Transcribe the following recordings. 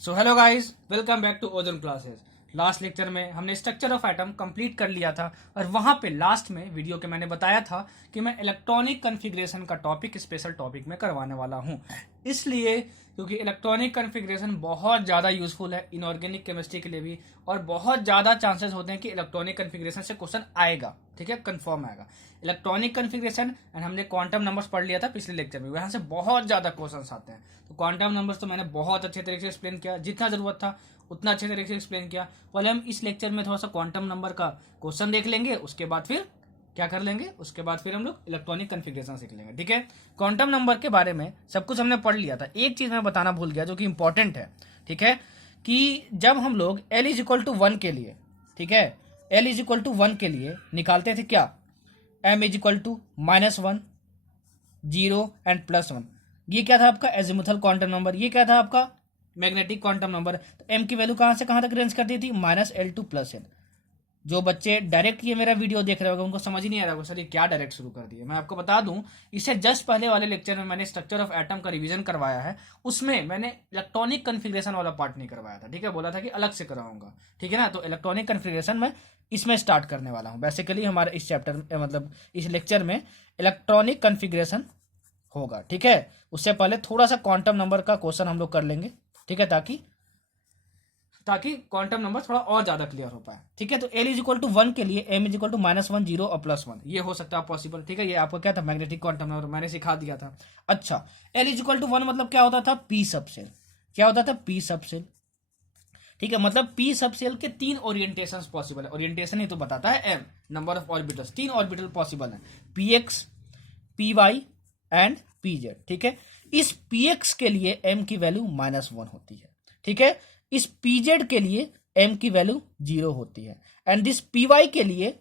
So hello guys, welcome back to Ozone classes. Last lecture में हमने structure of atom complete कर लिया था और वहां पे लास्ट में वीडियो के मैंने बताया था कि मैं इलेक्ट्रॉनिक कन्फिग्रेशन का टॉपिक स्पेशल टॉपिक में करवाने वाला हूं। इसलिए क्योंकि इलेक्ट्रॉनिक कन्फिग्रेशन बहुत ज़्यादा यूजफुल है इनऑर्गेनिक केमिस्ट्री के लिए भी, और बहुत ज़्यादा चांसेस होते हैं कि इलेक्ट्रॉनिक कन्फिग्रेशन से क्वेश्चन आएगा। ठीक है, कंफर्म आएगा इलेक्ट्रॉनिक कन्फिग्रेशन। एंड हमने क्वांटम नंबर्स पढ़ लिया था पिछले लेक्चर में, वहां से बहुत ज़्यादा क्वेश्चन आते हैं। तो क्वांटम नंबर्स तो मैंने बहुत अच्छे तरीके से एक्सप्लेन किया, जितना जरूरत था उतना अच्छे तरीके से एक्सप्लेन किया। पहले हम इस लेक्चर में थोड़ा सा क्वांटम नंबर का क्वेश्चन देख लेंगे, उसके बाद फिर क्या कर लेंगे, उसके बाद फिर हम लोग इलेक्ट्रॉनिक कन्फिग्रेशन सीख लेंगे। ठीक है, क्वांटम नंबर के बारे में सब कुछ हमने पढ़ लिया था। एक चीज मैं बताना भूल गया जो कि इंपॉर्टेंट है। ठीक है, कि जब हम लोग एल इज इक्वल टू 1 के लिए, ठीक है, एल इज इक्वल टू 1 के लिए निकालते थे क्या, M is equal to -1, 0 and +1। ये क्या था आपका एजिमुथल क्वांटम नंबर, ये क्या था आपका मैग्नेटिक क्वांटम नंबर। तो एम की वैल्यू कहां से कहां तक रेंज कर दी थी, -L to +L। जो बच्चे डायरेक्ट ये मेरा वीडियो देख रहे होंगे उनको समझ ही नहीं आ रहा होगा सर ये क्या डायरेक्ट शुरू कर दिया। मैं आपको बता दूं, इससे जस्ट पहले वाले लेक्चर में मैंने स्ट्रक्चर ऑफ एटम का रिवीजन करवाया है, उसमें मैंने इलेक्ट्रॉनिक कन्फिग्रेशन वाला पार्ट नहीं करवाया था। ठीक है, बोला था कि अलग से कराऊंगा। ठीक है ना, तो इलेक्ट्रॉनिक कन्फिग्रेशन में इसमें स्टार्ट करने वाला हूं। बेसिकली हमारे इस चैप्टर मतलब इस लेक्चर में इलेक्ट्रॉनिक कन्फिग्रेशन होगा। ठीक है, उससे पहले थोड़ा सा क्वांटम नंबर का क्वेश्चन हम लोग कर लेंगे। ठीक है, ताकि क्वांटम नंबर थोड़ा और ज्यादा क्लियर हो पाए। ठीक है, तो एल इज इक्वल टू 1 के लिए एम इज इक्वल टू -1, 0 और +1 ये हो सकता है पॉसिबल। ठीक है, ये आपको क्या था, मैग्नेटिक क्वांटम नंबर मैंने सिखा दिया था। अच्छा, एल इज इक्वल टू 1 मतलब क्या होता था, पी सब सेल। क्या होता था, पी सब सेल। ठीक है, मतलब पी सब सेल के 3 ओरिएंटेशन पॉसिबल है। ओरिएंटेशन ही तो बताता है m, number of orbitals. 3 orbital possible है, p x, p y and p z. ठीक है, इस पी एक्स के लिए एम की वैल्यू -1 होती है। ठीक है, इस pz के लिए m की वैल्यू 0 होती है, एंड दिस py के लिए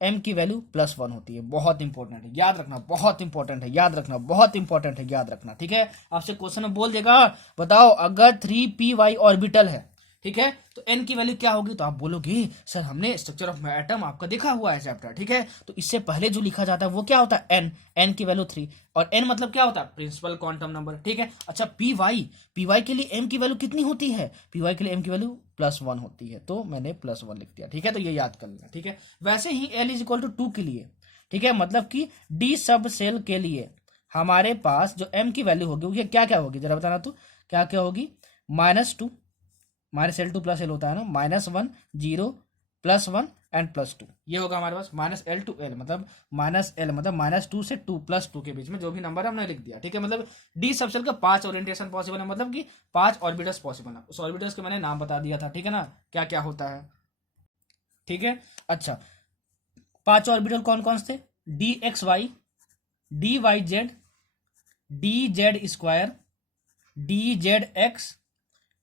m की वैल्यू +1 होती है। बहुत इंपॉर्टेंट है, याद रखना, बहुत इंपॉर्टेंट है, याद रखना, बहुत इंपॉर्टेंट है, याद रखना। ठीक है, आपसे क्वेश्चन में बोल देगा, बताओ अगर 3p y ऑर्बिटल है, ठीक है, तो n की वैल्यू क्या होगी, तो आप बोलोगे सर हमने स्ट्रक्चर ऑफ एटम आपका देखा हुआ है चैप्टर। ठीक है, तो इससे पहले जो लिखा जाता है वो क्या होता है, n की वैल्यू 3, और n मतलब क्या होता है, प्रिंसिपल क्वांटम नंबर। ठीक है, अच्छा py के लिए m की वैल्यू कितनी होती है, py के लिए m की वैल्यू +1 होती है, तो मैंने +1 लिख दिया। ठीक है, तो ये याद कर लेना। ठीक है, वैसे ही l इज इक्वल टू 2 के लिए, ठीक है, मतलब कि डी सब सेल के लिए हमारे पास जो m की वैल्यू होगी वो क्या क्या होगी, जरा बताना। तो क्या क्या होगी, -2, -L to +L होता है ना, -1, 0, +1 एंड +2। ये होगा हमारे पास -L to L, मतलब -L मतलब -2 से 2 +2 के बीच में जो भी नंबर हमने लिख दिया। ठीक है, मतलब डी सबसेल का 5 ओरिएंटेशन पॉसिबल है, मतलब कि 5 ऑर्बिटल्स पॉसिबल है। उस ऑर्बिटल्स के मैंने नाम बता दिया था। ठीक है ना, क्या क्या होता है। ठीक है, अच्छा 5 ऑर्बिटल कौन कौन से, D X Y, D Y Z, D Z square, D Z X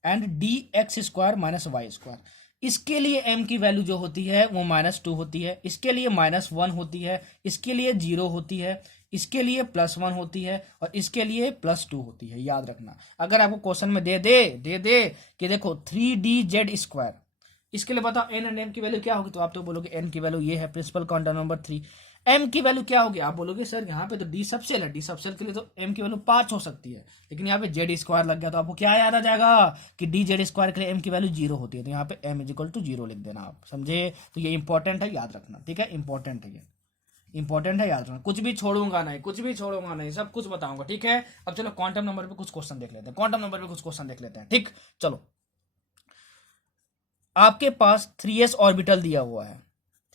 and dx² - y²। इसके लिए m की वैल्यू जो होती है वो -2 होती है, इसके लिए -1 होती है, इसके लिए 0 होती है, इसके लिए +1 होती है, और इसके लिए +2 होती है। याद रखना, अगर आपको क्वेश्चन में दे दे कि देखो 3dz², इसके लिए बताओ n एंड m की वैल्यू क्या होगी, तो आप तो बोलोगे n की वैल्यू ये है, प्रिंसिपल क्वांटम नंबर 3। m की वैल्यू क्या होगी, आप बोलोगे सर यहाँ पे तो डी सबसेल है, डी सबसेल के लिए तो m की वैल्यू 5 हो सकती है, लेकिन यहाँ पे z² लग गया तो आपको क्या याद आ जाएगा कि dz² के लिए m की वैल्यू 0 होती है, तो यहाँ पे m इज इक्वल टू 0 लिख देना। आप समझे, तो ये इंपॉर्टेंट है, याद रखना। ठीक है, इंपॉर्टेंट है, ये इंपॉर्टेंट है, याद रखना। कुछ भी छोड़ूंगा नहीं, कुछ भी छोड़ूंगा नहीं, सब कुछ बताऊंगा। ठीक है, अब चलो क्वांटम नंबर पे कुछ क्वेश्चन देख लेते हैं, क्वांटम नंबर पे कुछ क्वेश्चन देख लेते हैं। ठीक, चलो आपके पास 3s ऑर्बिटल दिया हुआ है।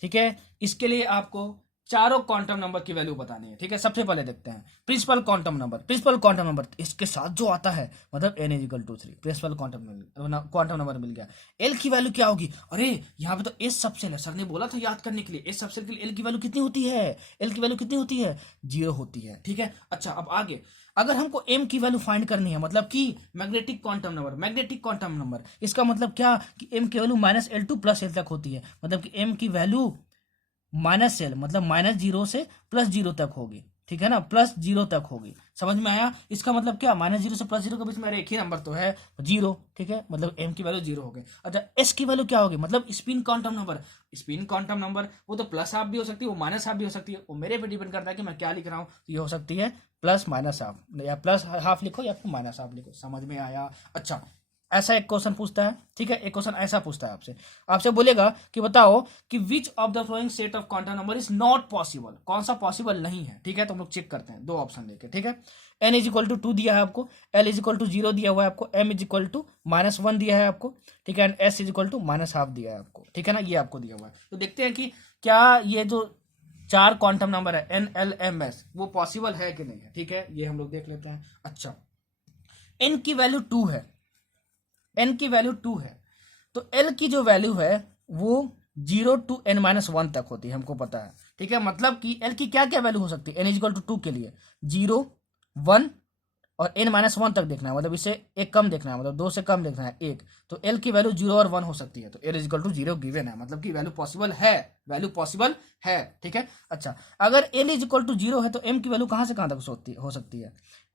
ठीक है, इसके लिए आपको चारों क्वांटम नंबर की वैल्यू बतानी है। ठीक है, सबसे पहले देखते हैं principal quantum number. Principal quantum number इसके साथ जो आता है, मतलब n is equal to 3, principal quantum number मिल गया। l की वैल्यू क्या होगी, अरे यहाँ पे तो s सबसेल है, सर ने बोला था याद करने के लिए। s सबसेल के लिए l की वैल्यू कितनी होती है, l की वैल्यू कितनी होती है, 0 होती है। ठीक है, अच्छा अब आगे अगर हमको m की वैल्यू फाइंड करनी है, मतलब कि magnetic quantum number, magnetic quantum number, इसका मतलब क्या कि m की वैल्यू -L to +L तक होती है, मतलब कि m की वैल्यू -L मतलब -0 से +0 तक होगी। ठीक है ना, +0 तक होगी। समझ में आया, इसका मतलब क्या, -0 से +0 के बीच में एक ही नंबर तो है 0। ठीक है, मतलब m की वैल्यू 0 हो गई। अच्छा s की वैल्यू क्या होगी, मतलब spin quantum number. Spin quantum number वो तो प्लस हाफ भी हो सकती है, वो माइनस हाफ भी हो सकती है, वो मेरे पे डिपेंड करता है कि मैं क्या लिख रहा हूँ। तो ये हो सकती है +- हाफ, या प्लस हाफ लिखो या फिर माइनस हाफ लिखो। समझ में आया। अच्छा ऐसा एक क्वेश्चन पूछता है, ठीक है। एक क्वेश्चन ऐसा पूछता है आपसे, आपसे बोलेगा कि बताओ कि which of the flowing set of quantum number is not possible, कौन सा पॉसिबल नहीं है, ठीक है। तो हम लोग चेक करते हैं दो ऑप्शन लेके, ठीक है। n इज इक्वल टू 2 दिया है आपको, l इज इक्वल टू 0 दिया हुआ है आपको, m इज इक्वल टू -1 दिया है आपको, ठीक है, and s is equal to -12 दिया है आपको, ठीक है ना। ये आपको दिया हुआ है। तो देखते हैं कि क्या ये जो 4 क्वांटम नंबर है n l m s वो पॉसिबल है कि नहीं है, ठीक है। ये हम लोग देख लेते हैं। अच्छा, n की वैल्यू 2 है, n की वैल्यू 2 है, तो l की जो वैल्यू है वो 0 to n-1 तक होती है, हमको पता है, ठीक है। मतलब कि l की क्या क्या वैल्यू हो सकती है, n इक्वल टू 2 के लिए 0, 1 और n-1 तक देखना है, मतलब इसे एक कम देखना है, मतलब 2 से कम देखना है 1, तो l की वैल्यू 0 और 1 हो सकती है, तो l इक्वल टू 0 गिवन है, मतलब कि वैल्यू पॉसिबल है, वैल्यू पॉसिबल है, ठीक है। अच्छा, अगर l इज इक्वल टू 0 है तो m की वैल्यू कहाँ से कहाँ तक हो सकती है,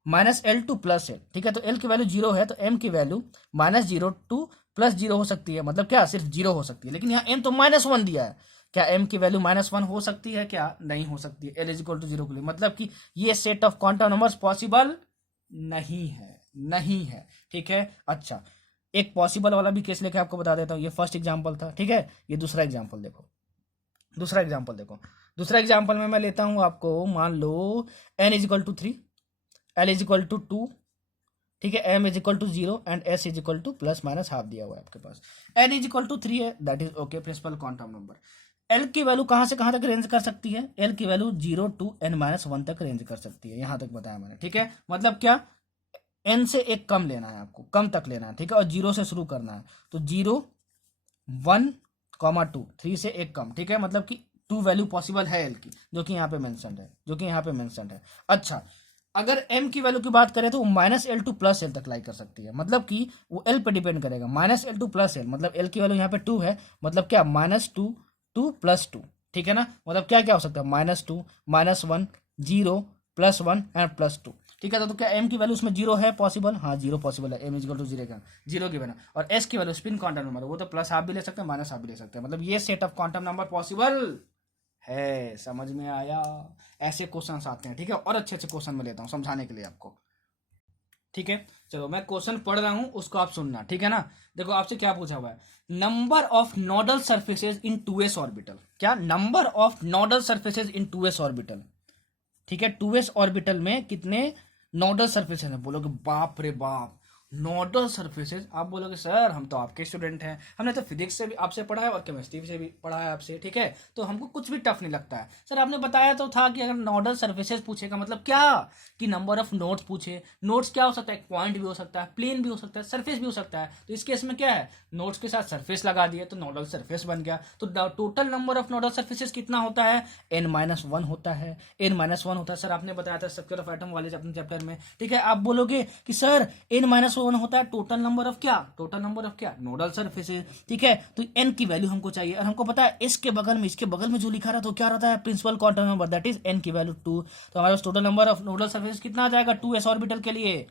-l टू +l, ठीक है। तो l की वैल्यू 0 है तो m की वैल्यू -0 टू +0 हो सकती है, मतलब क्या सिर्फ 0 हो सकती है, लेकिन यहाँ m तो -1 दिया है, क्या m की वैल्यू -1 हो सकती है, क्या नहीं हो सकती है, l इज इक्वल टू 0 के लिए, मतलब कि ये set of quantum numbers possible नहीं है, नहीं है, ठीक है। अच्छा, एक पॉसिबल वाला भी केस लेके आपको बता देता हूँ, ये फर्स्ट एग्जांपल था, ठीक है। ये दूसरा एग्जांपल देखो, दूसरा एग्जांपल देखो, दूसरा एग्जांपल में मैं लेता हूँ आपको, मान लो n is equal to 3, l is equal to 2, ठीक है, m is equal to 0 and s is equal to +-12 दिया हुआ है आपके पास, n इज इक्वल टू 3 है, that is okay, principal quantum number. l की वैल्यू कहाँ से कहाँ तक रेंज कर सकती है, l की वैल्यू 0 to n-1 तक रेंज कर सकती है, यहां तक बताया मैंने, ठीक है। मतलब क्या, n से एक कम लेना है आपको, कम तक लेना है, ठीक है, और 0 से शुरू करना है, तो 0, 1, 2, 3 से एक कम, ठीक है। मतलब कि 2 वैल्यू पॉसिबल है l की, जो कि यहाँ पे मेंशन्ड है, जो कि यहाँ पे मेंशन्ड है। अच्छा, अगर m की वैल्यू की बात करें तो -l टू +l तक लाई कर सकती है, मतलब कि वो l पे डिपेंड करेगा, -l टू +l, मतलब l की वैल्यू यहाँ पे 2 है, मतलब क्या -2 टू +2, ठीक है ना। मतलब क्या क्या हो सकता है, -2, -1, 0, +1 एंड +2, ठीक है। तो क्या m की वैल्यू उसमें 0 है पॉसिबल, हाँ 0 पॉसिबल है, m इक्वल टू 0 का 0 गिवन है। और s की वैल्यू स्पिन क्वांटम नंबर, वो तो प्लस हाफ भी ले सकते हैं, माइनस हाफ भी ले सकते हैं, मतलब ये set of quantum number possible है, समझ में आया। ऐसे क्वेश्चन आते हैं, ठीक है, और अच्छे अच्छे क्वेश्चन में लेता हूँ समझाने के लिए आपको, ठीक है। चलो मैं क्वेश्चन पढ़ रहा हूँ, उसको आप सुनना, ठीक है ना। देखो आपसे क्या पूछा हुआ है, number of nodal surfaces in 2s orbital, क्या number of nodal surfaces in 2s orbital, ठीक है। 2s ऑर्बिटल में कितने नोडल सर्फेसेज हैं, बोलोगे बाप रे बाप, नोडल सर्फेसेज, आप बोलोगे सर हम तो आपके स्टूडेंट हैं, हमने तो फिजिक्स से भी आपसे पढ़ा है और केमिस्ट्री से भी पढ़ा है आपसे, ठीक है, तो हमको कुछ भी टफ नहीं लगता है। सर आपने बताया तो था कि अगर नोडल सर्फेसेज पूछेगा मतलब क्या, कि नंबर ऑफ नोड्स पूछे, नोड्स क्या हो सकता है, पॉइंट भी हो सकता है, प्लेन भी हो सकता है, सरफेस भी हो सकता है, तो इस केस में क्या है, नोड्स के साथ सरफेस लगा दिए तो नोडल सरफेस बन गया। तो total number of nodal surfaces कितना होता है, n-1 होता है, n-1 होता है, सर आपने बताया था स्ट्रक्चर ऑफ एटम वाले अपने चैप्टर में, ठीक है। आप बोलोगे कि सर n-1 होता है टोटल नंबर ऑफ क्या, टोटल नंबर ऑफ क्या, नोडल सरफेसेस, ठीक है। तो n की वैल्यू हमको चाहिए, और हमको पता है इसके बगल में, इसके बगल में जो लिखा रहा तो क्या रहता है, principal quantum number, that is n की वैल्यू 2, तो हमारे पास total number of nodal surfaces कितना आ जाएगा, 2s ऑर्बिटल के लिए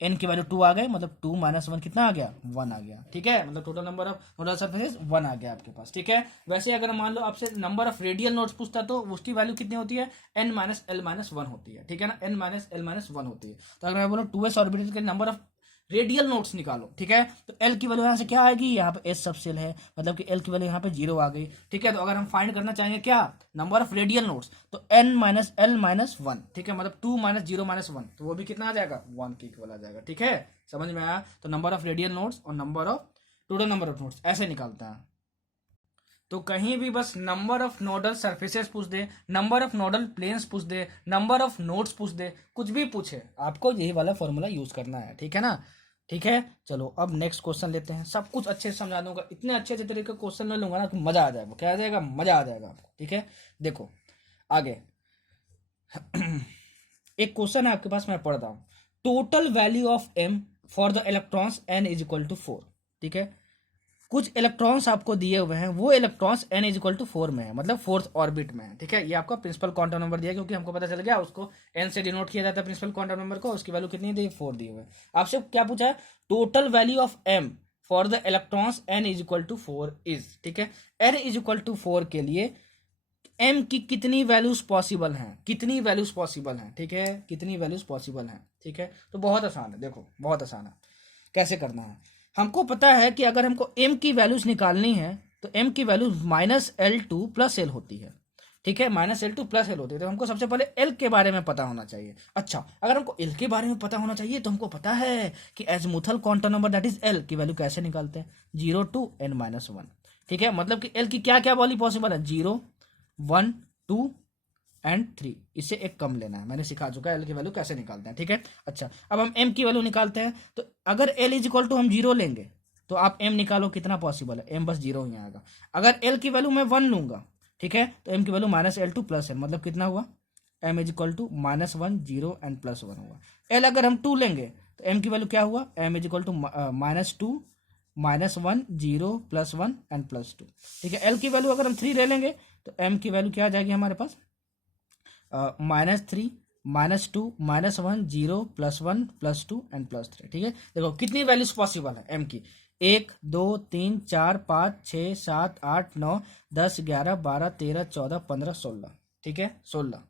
n की वैल्यू 2 आ गए, मतलब 2 - 1 कितना आ गया, 1 आ गया, ठीक है। मतलब total number of nodal surfaces 1 आ गया आपके पास, ठीक है। वैसे अगर मान लो आपसे नंबर ऑफ रेडियल नोड्स पूछता तो उसकी वैल्यू कितनी होती है, n-l-1 होती है, ठीक है ना, n-l-1 होती है। तो अगर मैं बोलूँ 2s ऑर्बिटल के नंबर ऑफ रेडियल नोट्स निकालो, ठीक है, तो एल की वैल्यू यहाँ से क्या आएगी, यहाँ पे एस सबसेल है, मतलब कि एल की वैल्यू यहाँ पे 0 आ गई, ठीक है। तो अगर हम फाइंड करना चाहेंगे क्या, नंबर ऑफ रेडियल नोट्स, तो n-l-1, ठीक है, मतलब 2 - 0 - 1, तो वो भी कितना आ जाएगा, 1 के इक्वल आ जाएगा, ठीक है। समझ में आया। तो नंबर ऑफ रेडियल नोट्स और number of total number of notes ऐसे निकालता है। तो कहीं भी बस नंबर ऑफ नोडल सरफेसेस पूछ दे, नंबर ऑफ नोडल प्लेन्स पूछ दे, नंबर ऑफ नोड्स पूछ दे, कुछ भी पूछे, आपको यही वाला फॉर्मूला यूज करना है, ठीक है ना। ठीक है, चलो अब नेक्स्ट क्वेश्चन लेते हैं, सब कुछ अच्छे से समझा दूंगा, इतने अच्छे अच्छे तरीके के क्वेश्चन में लूंगा ना कि मजा आ जाएगा, क्या आ जाएगा, मजा आ जाएगा आपको, ठीक है। देखो आगे एक क्वेश्चन है आपके पास, मैं पढ़ता हूँ, total value of m for the electrons n is equal to 4, ठीक है। कुछ इलेक्ट्रॉन्स आपको दिए हुए हैं, वो electrons n is equal to 4 में है, मतलब फोर्थ ऑर्बिट में है, ठीक है। ये आपका प्रिंसिपल क्वांटम नंबर दिया, क्योंकि हमको पता चल गया उसको n से डिनोट किया जाता है प्रिंसिपल क्वांटम नंबर को, उसकी वैल्यू कितनी दी, 4 दी हुई है। आपसे क्या पूछा है, total value of m for the electrons n is equal to 4 is, ठीक है। n इज इक्वल टू 4 के लिए m की कितनी वैल्यूज पॉसिबल हैं, कितनी वैल्यूज पॉसिबल हैं, ठीक है, कितनी वैल्यूज पॉसिबल हैं, ठीक है। तो बहुत आसान है, देखो बहुत आसान है, कैसे करना है, हमको पता है कि अगर हमको m की वैल्यूज निकालनी है तो m की वैल्यू -L2 + L होती है, ठीक है, -L2 + L होती है। तो हमको सबसे पहले L के बारे में पता होना चाहिए। अच्छा, अगर हमको L के बारे में पता होना चाहिए तो हमको पता है कि azimuthal quantum number that is L की वैल्यू कैसे निकालते हैं, 0 to n-1, ठीक है। मतलब कि L की क्या क्या वैल्यू पॉसिबल है, 0, 1, 2 एंड 3, इससे एक कम लेना है, मैंने सिखा चुका है L की वैल्यू कैसे निकालते हैं, ठीक है। अच्छा, अब हम M की वैल्यू निकालते हैं। तो अगर L इज इक्वल टू हम 0 लेंगे तो आप M निकालो, कितना पॉसिबल है, M बस 0 ही आएगा। अगर L की वैल्यू मैं 1 लूंगा, ठीक है, तो M की वैल्यू -L2 + L, मतलब कितना हुआ, M is equal to -1, 0 and +1 हुआ। L अगर हम 2 लेंगे तो M की वैल्यू क्या हुआ, M is equal to -2, -1, 0 +1 and +2, ठीक है। L की वैल्यू अगर हम 3 ले लेंगे तो M की वैल्यू क्या आ जाएगी हमारे पास, -3, -2, -1, 0 +1 +2 एंड +3, ठीक है। देखो कितनी वैल्यूज पॉसिबल है M की, 1, 2, 3, 4, 5, 6, 7, 8, 9, 10, 11, 12, 13, 14, 15, 16, ठीक है, 16,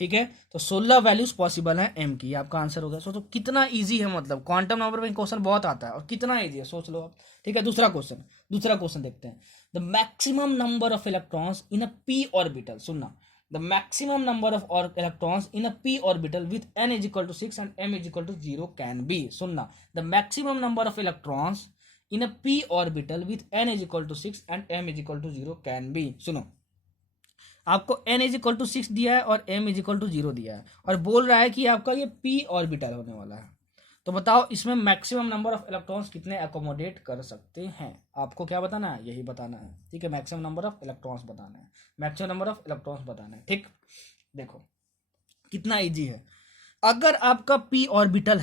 ठीक है। तो 16 वैल्यूज पॉसिबल है M की, आपका आंसर होगा। सोचो कितना इजी है, मतलब क्वांटम नंबर में क्वेश्चन बहुत आता है और कितना इजी है, सोच लो आप, ठीक है। दूसरा क्वेश्चन देखते हैं। The maximum number of electrons in a p orbital, सुनना, the maximum number of electrons in a p orbital with n is equal to 6 and m is equal to 0 can be, सुनना, the maximum number of electrons in a p orbital with n is equal to 6 and m is equal to 0 can be। सुनो, आपको n is equal to 6 दिया है और m is equal to 0 दिया है और बोल रहा है कि आपका ये p ऑर्बिटल होने वाला है। तो बताओ इसमें मैक्सिमम नंबर ऑफ इलेक्ट्रॉन्स कितने अकोमोडेट कर सकते हैं, आपको क्या बताना है, यही बताना है, ठीक है। मैक्सिमम नंबर ऑफ इलेक्ट्रॉन्स बताना है, मैक्सिमम नंबर ऑफ इलेक्ट्रॉन्स बताना है, ठीक। देखो कितना इजी है, अगर आपका p ऑर्बिटल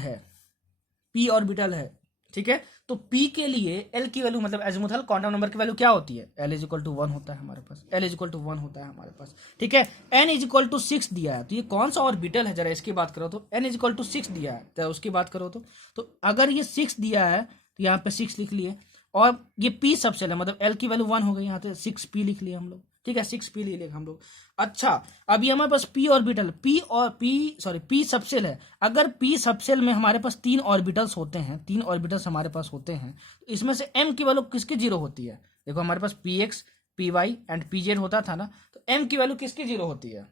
है, ठीक है, तो p के लिए l की वैल्यू, मतलब एजीमुथल क्वांटम नंबर की वैल्यू क्या होती है, l इज इक्वल टू 1 होता है हमारे पास, l इज इक्वल टू 1 होता है हमारे पास, ठीक है। n इज इक्वल टू 6 दिया है, तो ये कौन सा ऑर्बिटल है, जरा इसकी बात करो तो, n इज इक्वल टू 6 दिया है तो उसकी बात करो तो अगर ये 6 दिया है तो यहाँ पे 6 लिख लिए, और ये p सबसेल है, मतलब l की वैल्यू 1 हो गई, यहाँ पे 6p लिख लिया हम लोग, ठीक है, 6p ले लेंगे हम लोग। अच्छा, अभी हमारे पास p ऑर्बिटल, p सबसेल है। अगर p सबसेल में हमारे पास 3 ऑर्बिटल्स होते हैं, 3 ऑर्बिटल्स हमारे पास होते हैं, तो इसमें से m की वैल्यू किसकी 0 होती है, देखो हमारे पास px, py एंड pz होता था ना, तो m की वैल्यू किसकी 0 होती है,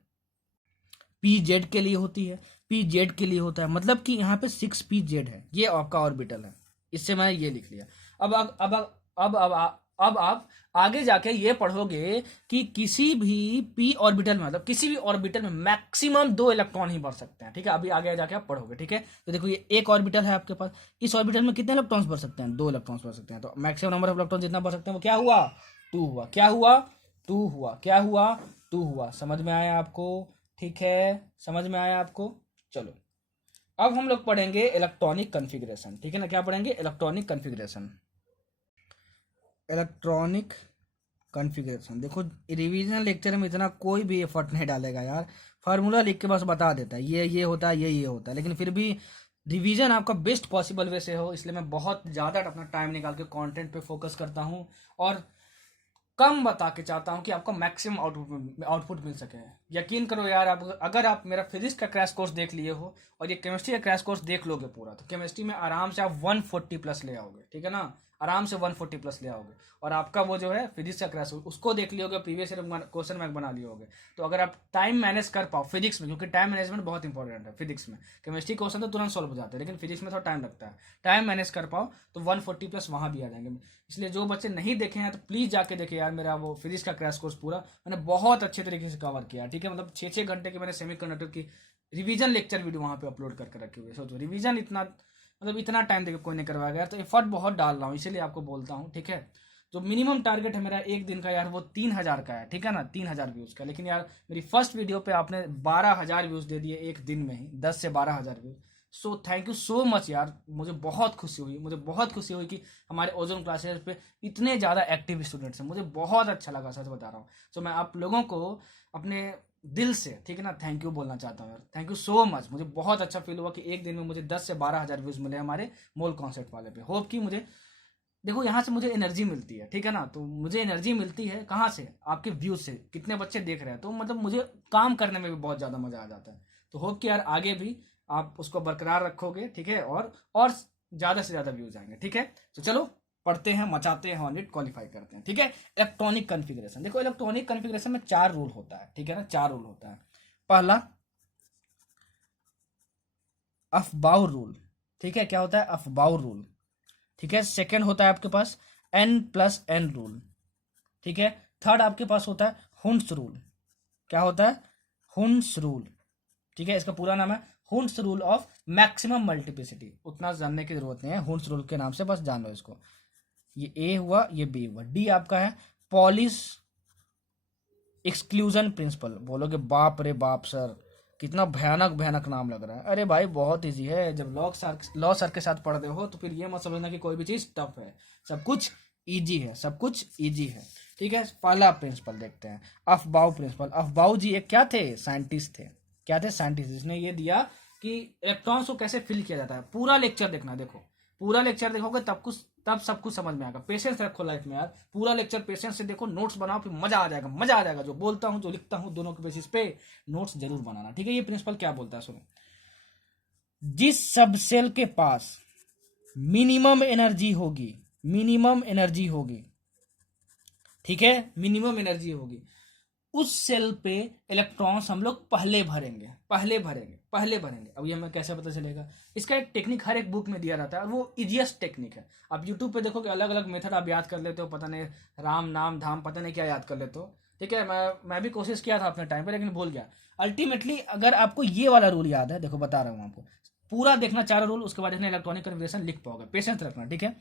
pz के लिए होती है, pz के लिए होता है, मतलब कि यहाँ पे 6pz है, ये आपका ऑर्बिटल है, इससे मैंने ये लिख लिया। अब आप आगे जाके ये पढ़ोगे कि किसी भी p ऑर्बिटल में, मतलब किसी भी ऑर्बिटल में मैक्सिमम 2 इलेक्ट्रॉन ही बढ़ सकते हैं, ठीक है। अभी आगे जाके आप पढ़ोगे, ठीक है। तो देखो ये एक ऑर्बिटल है आपके पास, इस ऑर्बिटल में कितने इलेक्ट्रॉन्स बढ़ सकते हैं, 2 इलेक्ट्रॉन्स बढ़ सकते हैं। तो मैक्सिमम नंबर ऑफ इलेक्ट्रॉन जितना बढ़ सकते हैं वो क्या हुआ, 2 हुआ, क्या हुआ, 2 हुआ, क्या हुआ, 2 हुआ। समझ में आया आपको, ठीक है, समझ में आया आपको। चलो अब हम लोग पढ़ेंगे इलेक्ट्रॉनिक कन्फिग्रेशन, ठीक है ना, क्या पढ़ेंगे, इलेक्ट्रॉनिक कन्फिग्रेशन। इलेक्ट्रॉनिक कॉन्फ़िगरेशन, देखो रिवीजन लेक्चर में इतना कोई भी एफर्ट नहीं डालेगा यार, फार्मूला लिख के बस बता देता है ये होता है, ये होता है, लेकिन फिर भी रिवीजन आपका बेस्ट पॉसिबल वे से हो, इसलिए मैं बहुत ज़्यादा अपना टाइम निकाल के कंटेंट पे फोकस करता हूँ और कम बता के चाहता हूँ कि आपको मैक्सिमम आउटपुट मिल सके। यकीन करो यार, आप अगर आप मेरा फिजिक्स का क्रैश कोर्स देख लिए हो और ये केमिस्ट्री का क्रैश कोर्स देख लोगे पूरा, तो केमिस्ट्री में आराम से आप 140+ ले आओगे, ठीक है ना, आराम से 140+ ले आओगे। और आपका वो जो है फिजिक्स का क्रैश उसको देख लियोगे, प्रीवियस ईयर क्वेश्चन बैंक बना लियोगे। तो अगर आप टाइम मैनेज कर पाओ फिजिक्स में, क्योंकि टाइम मैनेजमेंट बहुत इंपॉर्टेंट है फिजिक्स में, केमिस्ट्री क्वेश्चन तो तुरंत सॉल्व हो जाते हैं, लेकिन फिजिक्स में थोड़ा टाइम लगता है, टाइम मैनेज कर पाओ तो 140+ वहाँ भी आ जाएंगे। इसलिए जो बच्चे नहीं देखे हैं तो प्लीज़ जाके देखें यार, मेरा वो फिजिक्स का क्रैश कोर्स पूरा मैंने बहुत अच्छे तरीके से कवर किया, ठीक है। मतलब 6-6 घंटे की मैंने सेमीकंडक्टर की रिवीजन लेक्चर वीडियो वहाँ पे अपलोड करके रखे हुए। सोचो रिवीजन इतना, मतलब इतना टाइम देकर कोई नहीं करवाया, तो एफर्ट बहुत डाल रहा हूँ, इसीलिए आपको बोलता हूँ, ठीक है। जो मिनिमम टारगेट है मेरा एक दिन का यार, वो 3000 का है, ठीक है ना, 3000 व्यूज़ का। लेकिन यार मेरी फर्स्ट वीडियो पे आपने 12000 व्यूज़ दे दिए एक दिन में ही, 10 से 12000 views. So thank you so much यार, मुझे बहुत खुशी हुई कि हमारे ओजोन क्लासेस पे इतने ज़्यादा एक्टिव स्टूडेंट्स हैं, मुझे बहुत अच्छा लगा, सच बता रहा हूँ। सो मैं आप लोगों को अपने दिल से, ठीक है ना, थैंक यू बोलना चाहता हूँ यार, थैंक यू सो मच। मुझे बहुत अच्छा फील हुआ कि एक दिन में मुझे 10 से 12000 व्यूज़ मिले हमारे मोल कॉन्सेप्ट वाले पे। होप कि मुझे, देखो यहाँ से मुझे एनर्जी मिलती है, ठीक है ना, तो मुझे एनर्जी मिलती है कहाँ से, आपके व्यूज से, कितने बच्चे देख रहे हैं, तो मतलब मुझे काम करने में भी बहुत ज़्यादा मज़ा आ जाता है। तो होप कि यार आगे भी आप उसको बरकरार रखोगे, ठीक है, और ज्यादा से ज्यादा व्यूज आएंगे। ठीक है, तो चलो पढ़ते हैं, मचाते हैं, नीट क्वालिफाई करते हैं। ठीक है, इलेक्ट्रॉनिक कॉन्फ़िगरेशन। देखो इलेक्ट्रॉनिक कॉन्फ़िगरेशन में 4 रूल होता है। ठीक है ना, 4 रूल होता है। पहला अफबाउ रूल। ठीक है, क्या होता है? Aufbau rule. ठीक है, सेकंड होता है आपके पास n+n रूल। ठीक है, थर्ड आपके पास होता है हुंस रूल। क्या होता है? हुंस रूल। ठीक है, इसका पूरा नाम है हुंस रूल ऑफ मैक्सिमम मल्टीप्लिसिटी। उतना जानने की जरूरत नहीं है, हुंस रूल के नाम से बस जान लो इसको। ये ए हुआ, ये बी हुआ, डी आपका है पॉलिश एक्सक्लूजन प्रिंसिपल। बोलोगे बाप रे बाप सर, कितना भयानक भयानक नाम लग रहा है। अरे भाई बहुत इजी है, जब लॉ सर के साथ पढ़ते हो तो फिर ये मत समझना कि कोई भी चीज टफ है। सब कुछ इजी है, सब कुछ इजी है। ठीक है, पहला प्रिंसिपल देखते हैं, अफबाउ प्रिंसिपल। अफबाउ जी एक क्या थे? साइंटिस्ट थे। क्या थे? साइंटिस्ट। जिसने ये दिया कि इलेक्ट्रॉन्स को कैसे फिल किया जाता है। पूरा लेक्चर देखना, देखो पूरा लेक्चर देखोगे तब सब कुछ समझ में आएगा। पेशेंस रखो लाइफ में यार, पूरा लेक्चर पेशेंस से देखो, नोट्स बनाओ, फिर मजा आ जाएगा, मजा आ जाएगा। जो बोलता हूँ, जो लिखता हूँ, दोनों के बेसिस पे नोट्स जरूर बनाना। ठीक है, ये प्रिंसिपल क्या बोलता है सुनो। जिस सब सेल के पास मिनिमम एनर्जी होगी, मिनिमम एनर्जी होगी, ठीक है, मिनिमम एनर्जी होगी, उस सेल पे इलेक्ट्रॉन्स हम लोग पहले भरेंगे, पहले भरेंगे, पहले भरेंगे। अब ये हमें कैसे पता चलेगा? इसका एक टेक्निक हर एक बुक में दिया रहता है और वो इजीएस्ट टेक्निक है। आप यूट्यूब पे देखोगे अलग अलग मेथड आप याद कर लेते हो, पता नहीं राम नाम धाम पता नहीं क्या याद कर लेते हो। ठीक है, मैं भी कोशिश किया था अपने टाइम पे, लेकिन भूल गया। अल्टीमेटली अगर आपको ये वाला रूल याद है, देखो बता रहा हूँ आपको, पूरा देखना 4 रूल, उसके बाद देखना इलेक्ट्रॉनिक कन्फिगरेशन लिख पाओगे। पेशेंस रखना। ठीक है,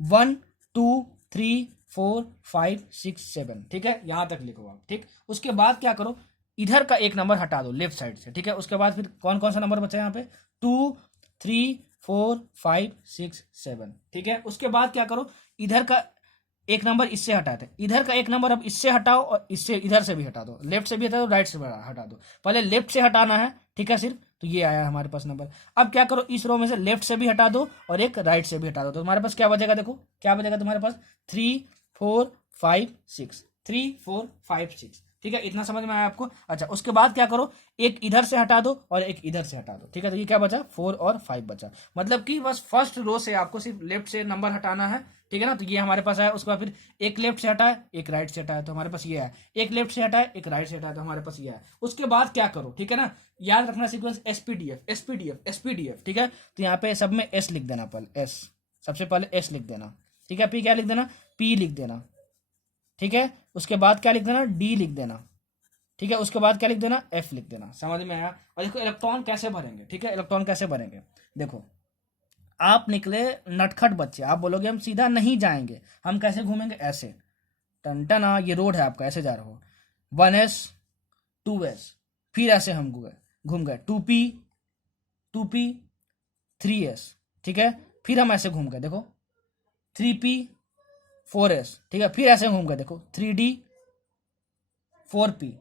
1 2 3 4 5 6 7। ठीक है, यहां तक लिखो आप। ठीक, उसके बाद क्या करो, इधर का एक नंबर हटा दो लेफ्ट साइड से। ठीक है, उसके बाद फिर कौन कौन सा नंबर बचा यहाँ पे? 2 3 4 5 6 7। ठीक है, उसके बाद क्या करो, इधर का एक नंबर इससे हटाते, इधर का एक नंबर अब इससे हटाओ और इससे इधर से भी हटा दो, लेफ्ट से भी हटा दो, राइट से भी हटा दो। पहले लेफ्ट से हटाना है। ठीक है, सिर्फ तो ये आया हमारे पास नंबर। अब क्या करो, इस रो में से लेफ्ट से भी हटा दो और एक राइट से भी हटा दो, तो तुम्हारे पास क्या बचेगा? देखो क्या बचेगा तुम्हारे पास, 3 4 5 6, 3 4 5 6। ठीक है, इतना समझ में आया आपको? अच्छा, उसके बाद क्या करो, एक इधर से हटा दो और एक इधर से हटा दो। ठीक है, तो ये क्या बचा? 4 और 5 बचा। मतलब कि बस फर्स्ट रो से आपको सिर्फ लेफ्ट से नंबर हटाना है। ठीक है ना, तो ये हमारे पास आया। उसके बाद फिर एक लेफ्ट से हटाए, एक राइट से हटाए, तो हमारे पास ये है। एक लेफ्ट से हटाए, एक राइट से हटाए, तो हमारे पास ये है। उसके बाद क्या करो, ठीक है ना, याद रखना सीक्वेंस एसपीडीएफ, एसपीडीएफ, एसपीडीएफ। ठीक है, तो यहाँ पे सब में एस लिख देना, पहले एस, सबसे पहले एस लिख देना। ठीक है, पी क्या लिख देना? पी लिख देना। ठीक है, उसके बाद क्या लिख देना? डी लिख देना। ठीक है, उसके बाद क्या लिख देना? एफ लिख देना। समझ में आया? और देखो इलेक्ट्रॉन कैसे भरेंगे। ठीक है, इलेक्ट्रॉन कैसे भरेंगे, देखो आप निकले नटखट बच्चे, आप बोलोगे हम सीधा नहीं जाएंगे, हम कैसे घूमेंगे? ऐसे टनटना, ये रोड है आपका, ऐसे जा रहे हो, 1s 2s, फिर ऐसे हम घूम गए 2p 2p 3s। ठीक है, फिर हम ऐसे घूम गए, देखो 3p 4s। ठीक है, फिर ऐसे घूम गए, देखो 3d 4p